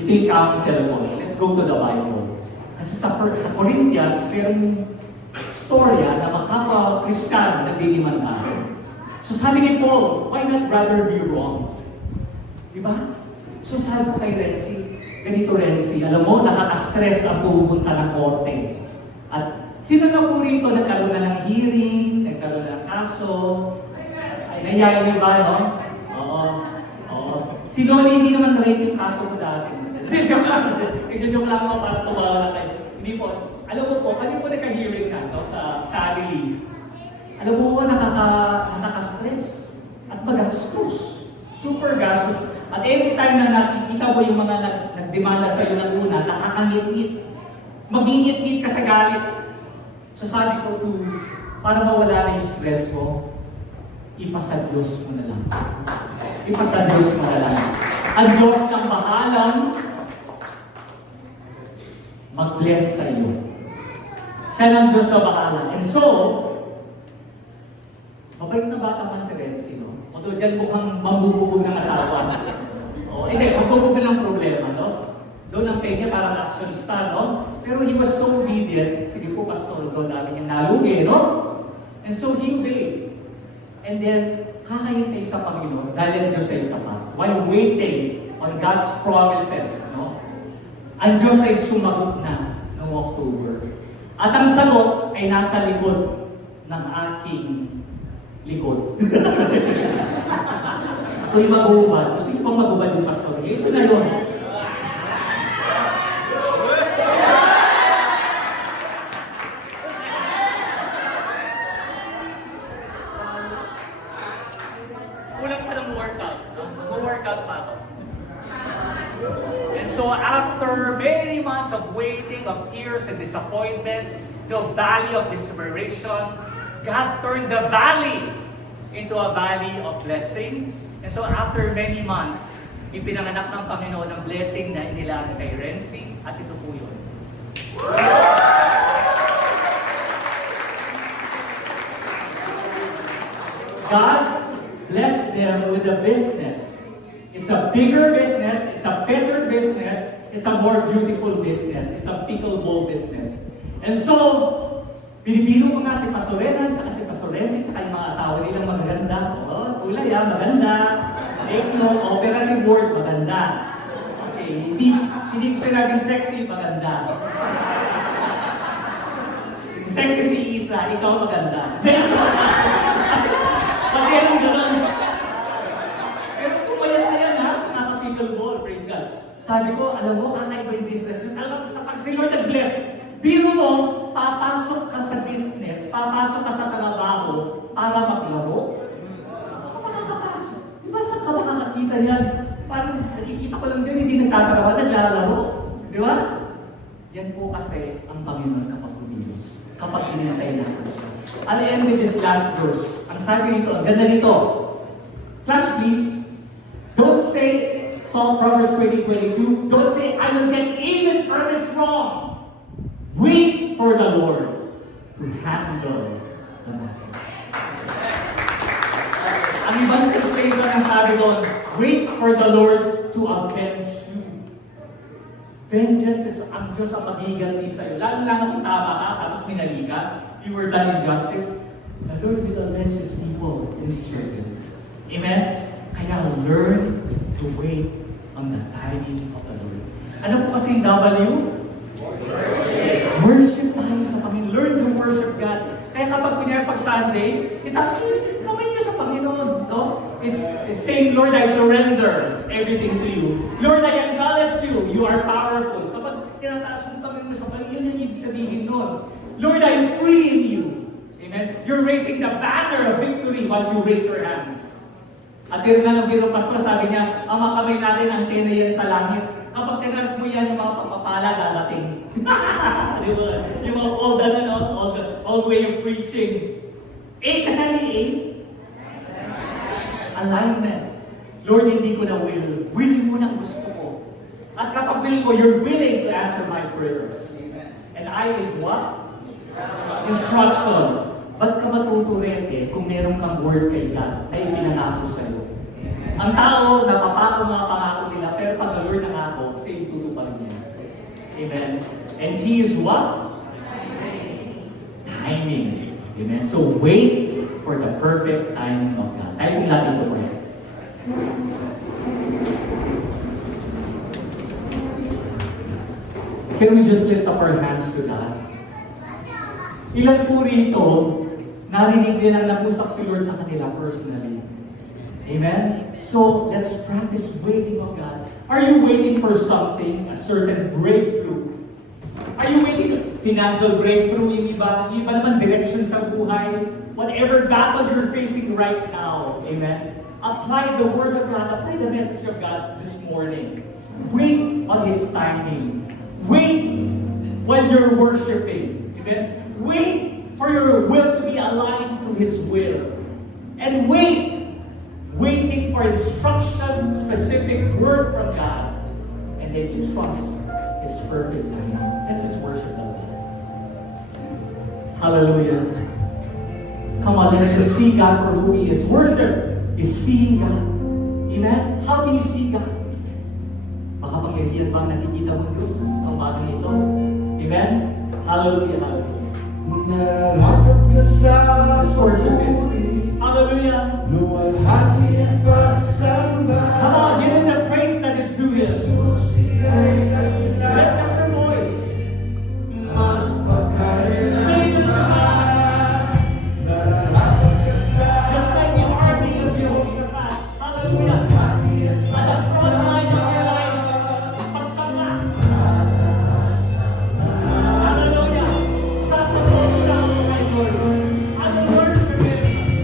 ito yung counsel ko. Let's go to the Bible. Kasi sa Corinthians, merong storya na magkapa-Kristiyano nagdidimanda. So sabi ni Paul, why not rather be wronged? Diba? So sabi ko kay Renzi, ganito Renzi, alam mo, nakaka-stress ang pupunta ng korte. At sino na po rito nagkaroon na ng hearing, nagkaroon na ng kaso, nangyayari niyo ba, no? Oo. Oo. Si Loli hindi naman na-rate yung kaso ko dati. Joke lang. Joke lang ako para tumawa na kayo. Hindi po. Alam mo po, kami po nagka-hearing na no, sa family. Alam mo po, nakaka-stress at magastos. Super gastos. At every time na nakikita mo yung mga nagdemanda sa iyo ng una, nakakangit-ngit. Magingit-ngit ka sa galit. So sabi ko para mawala na yung stress mo, ipasa Diyos mo na lang. Ipasa Diyos mo na lang. Ang Diyos ng bahalang mag-bless sa iyo. Siya ng Diyos sa bahala. And so, mabait na bata man si Renzi, no? Although dyan mukhang mambububog ng asawa. Hindi, mambubog ng problema, no? Doon ang penya parang action star, no? Pero he was so obedient. Sige po, pastor, doon namin yung nalugi, no? And so he obeyed. And then, kakahintay sa Panginoon dahil ang Diyos ay tapat. While waiting on God's promises, no? Ang Diyos ay sumagot na noong October. At ang sagot ay nasa likod ng aking likod. Ako'y mag-uubad. Gusto niyo pang mag-ubad yung pastor? Ito na yun. Kulang pa ng workout. Mag-workout pa ako. And so after many months of waiting, of tears and disappointments, the valley of desperation, God turned the valley into a valley of blessing. And so after many months, ipinanganak ng Panginoon ang blessing na inilaan kay Renzi, at ito po yun. God blessed them with a business. It's a bigger business, it's a better business, it's a more beautiful business, it's a pickleball business. And so, binibiro ko nga si Pastorenan, tsaka si Pastorensi, tsaka yung mga asawa nilang magaganda. Kulay maganda. Take note, operative word, maganda. Okay, hindi ko sinabing sexy, maganda. Sexy si Isa, ikaw maganda. Pati yung gano'n. Pero pumayat na yan ha, sa naka-pickleball, praise God. Sabi ko, alam mo, kakaiba yung business nyo. Talagang sa pag si Lord nag-bless, biro mo, papasok ka sa business, papasok ka sa trabaho para maglaro. Saan ka makakapasok? Di ba saan ka makakakita yan? Parang nakikita ko lang dyan, hindi nagtatrabaho, naglalaro. Di ba? Yan po kasi ang Panginoon kapag kumilos. Kapag hinintay natin siya. I'll end with this last verse. Ang sabi nito, ang ganda nito. Flash please. Don't say, Psalm Proverbs 20:22, don't say, I will get even for this wrong. Wait for the Lord to handle the matter. Ang ibang translation ang sabi doon, wait for the Lord to avenge you. Vengeance is ang Diyos ang maghiganti sa iyo. Lalo kung tama ka, tapos minali ka, you were done injustice, the Lord will avenge His people and His children. Amen? Kaya learn to wait on the timing of the Lord. Ano po kasing W? Worship tayo sa Panginoon. Learn to worship God. Kaya kapag kunyari pag Sunday, itaas yung kamay niyo sa Panginoon. No? It's saying, Lord, I surrender everything to you. Lord, I acknowledge you. You are powerful. Kapag tinataas mo kamay mo sa Panginoon, yun yung ibig sabihin nun. Lord, I'm free in you. Amen? You're raising the banner of victory once you raise your hands. At biro na ng biro, Pastor, sabi niya, ang mga kamay natin, antena yan sa langit. Kapag tinalas mo yan, yung mga pagpapala darating. Di ba? Yung mga old way of preaching. Kasali alignment. Lord, hindi ko na will. Will mo na gusto ko. At kapag will mo, you're willing to answer my prayers. And I is what? Instruction. Ba't ka matuturete kung meron kang word kay God na ipinangako sa'yo? Ang tao, napapako mga pangako nila, pero pag the Lord nangako, sa'yo tutuparin niya. Amen? And T is what? Timing. Amen? So wait for the perfect timing of God. Tayo kong natin to pray. Can we just lift up our hands to God? Ilan po rito, narinig nilang nag-usap si Lord sa kanila personally. Amen? So, let's practice waiting on God. Are you waiting for something, a certain breakthrough? Are you waiting financial breakthrough? Yung iba naman direction sa buhay. Whatever battle you're facing right now, amen? Apply the Word of God, apply the message of God this morning. Wait on His timing. Wait while you're worshiping. Amen? Wait for your will to be aligned to His will. And waiting for instruction, specific word from God. And then you trust His perfect timing. That's His worship of God. Hallelujah. Come on, let's just see God for who He is. Worship is seeing God. Amen? How do you see God? Makapangyarihan bang nakikita mo Diyos sa umagang ito? Amen? Hallelujah, hallelujah. Nararapat ka sa Let's worship Him. puri, Hallelujah. luwalhati ang pagsamba. Come on, give Him the praise that is due Him. Jesus, ika'y dakila, Lift up your voice. magpakaila. Sing it to God. Nararapat ka sa Just like the army of Jehoshaphat. Hallelujah. At the front line of our lives. Pagsama. Hallelujah. Sasabunin na ako kay Lord. Ano worship Him?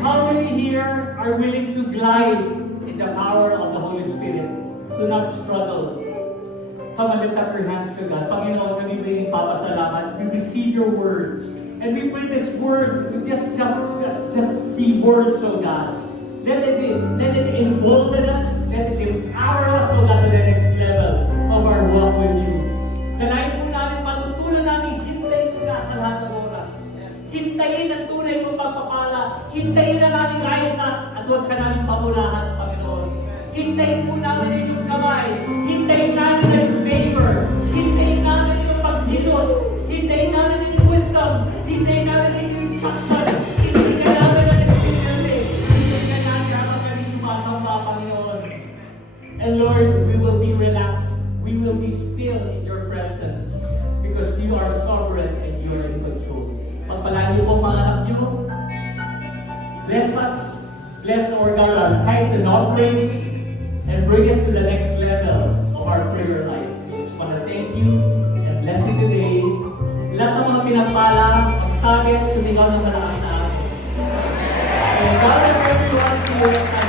How many here are willing to glide in the power of the Holy Spirit? Do not struggle. Come and lift up your hands to God. Panginoon, kami may papasalamat. We receive your word. And we pray this word will just be words, oh God. Let it embolden us. Let it empower us, oh God, to the next level of our walk with you. Dalayan po namin, matutunan namin hintayin ka sa lahat ng oras. Hintayin ang tunay mong pagpapala. Hintayin ang aming aysa at huwag ka namin pamulahan, Panginoon. Hintayin po namin ang iyong kamay. Hintayin namin ang favor. Hintayin namin ang iyong paghilos. Hintayin namin ang iyong wisdom. Hintayin namin ang iyong instruction. Hintayin ka namin ang nagsisilbi. Hintayin ka namin habang kami sumasamba, Panginoon. And Lord, we will be relaxed. We will be still in your presence because you are sovereign and you are in control. Pagpalaan niyo po mga anak niyo. Bless us. Bless, Lord God, our tithes and offerings and bring us to the next level of our prayer life. We just want to thank you and bless you today. Lahat ng mga pinagpala, magsabit, sumigaw ng malakas na amin. And God bless everyone. See you next time.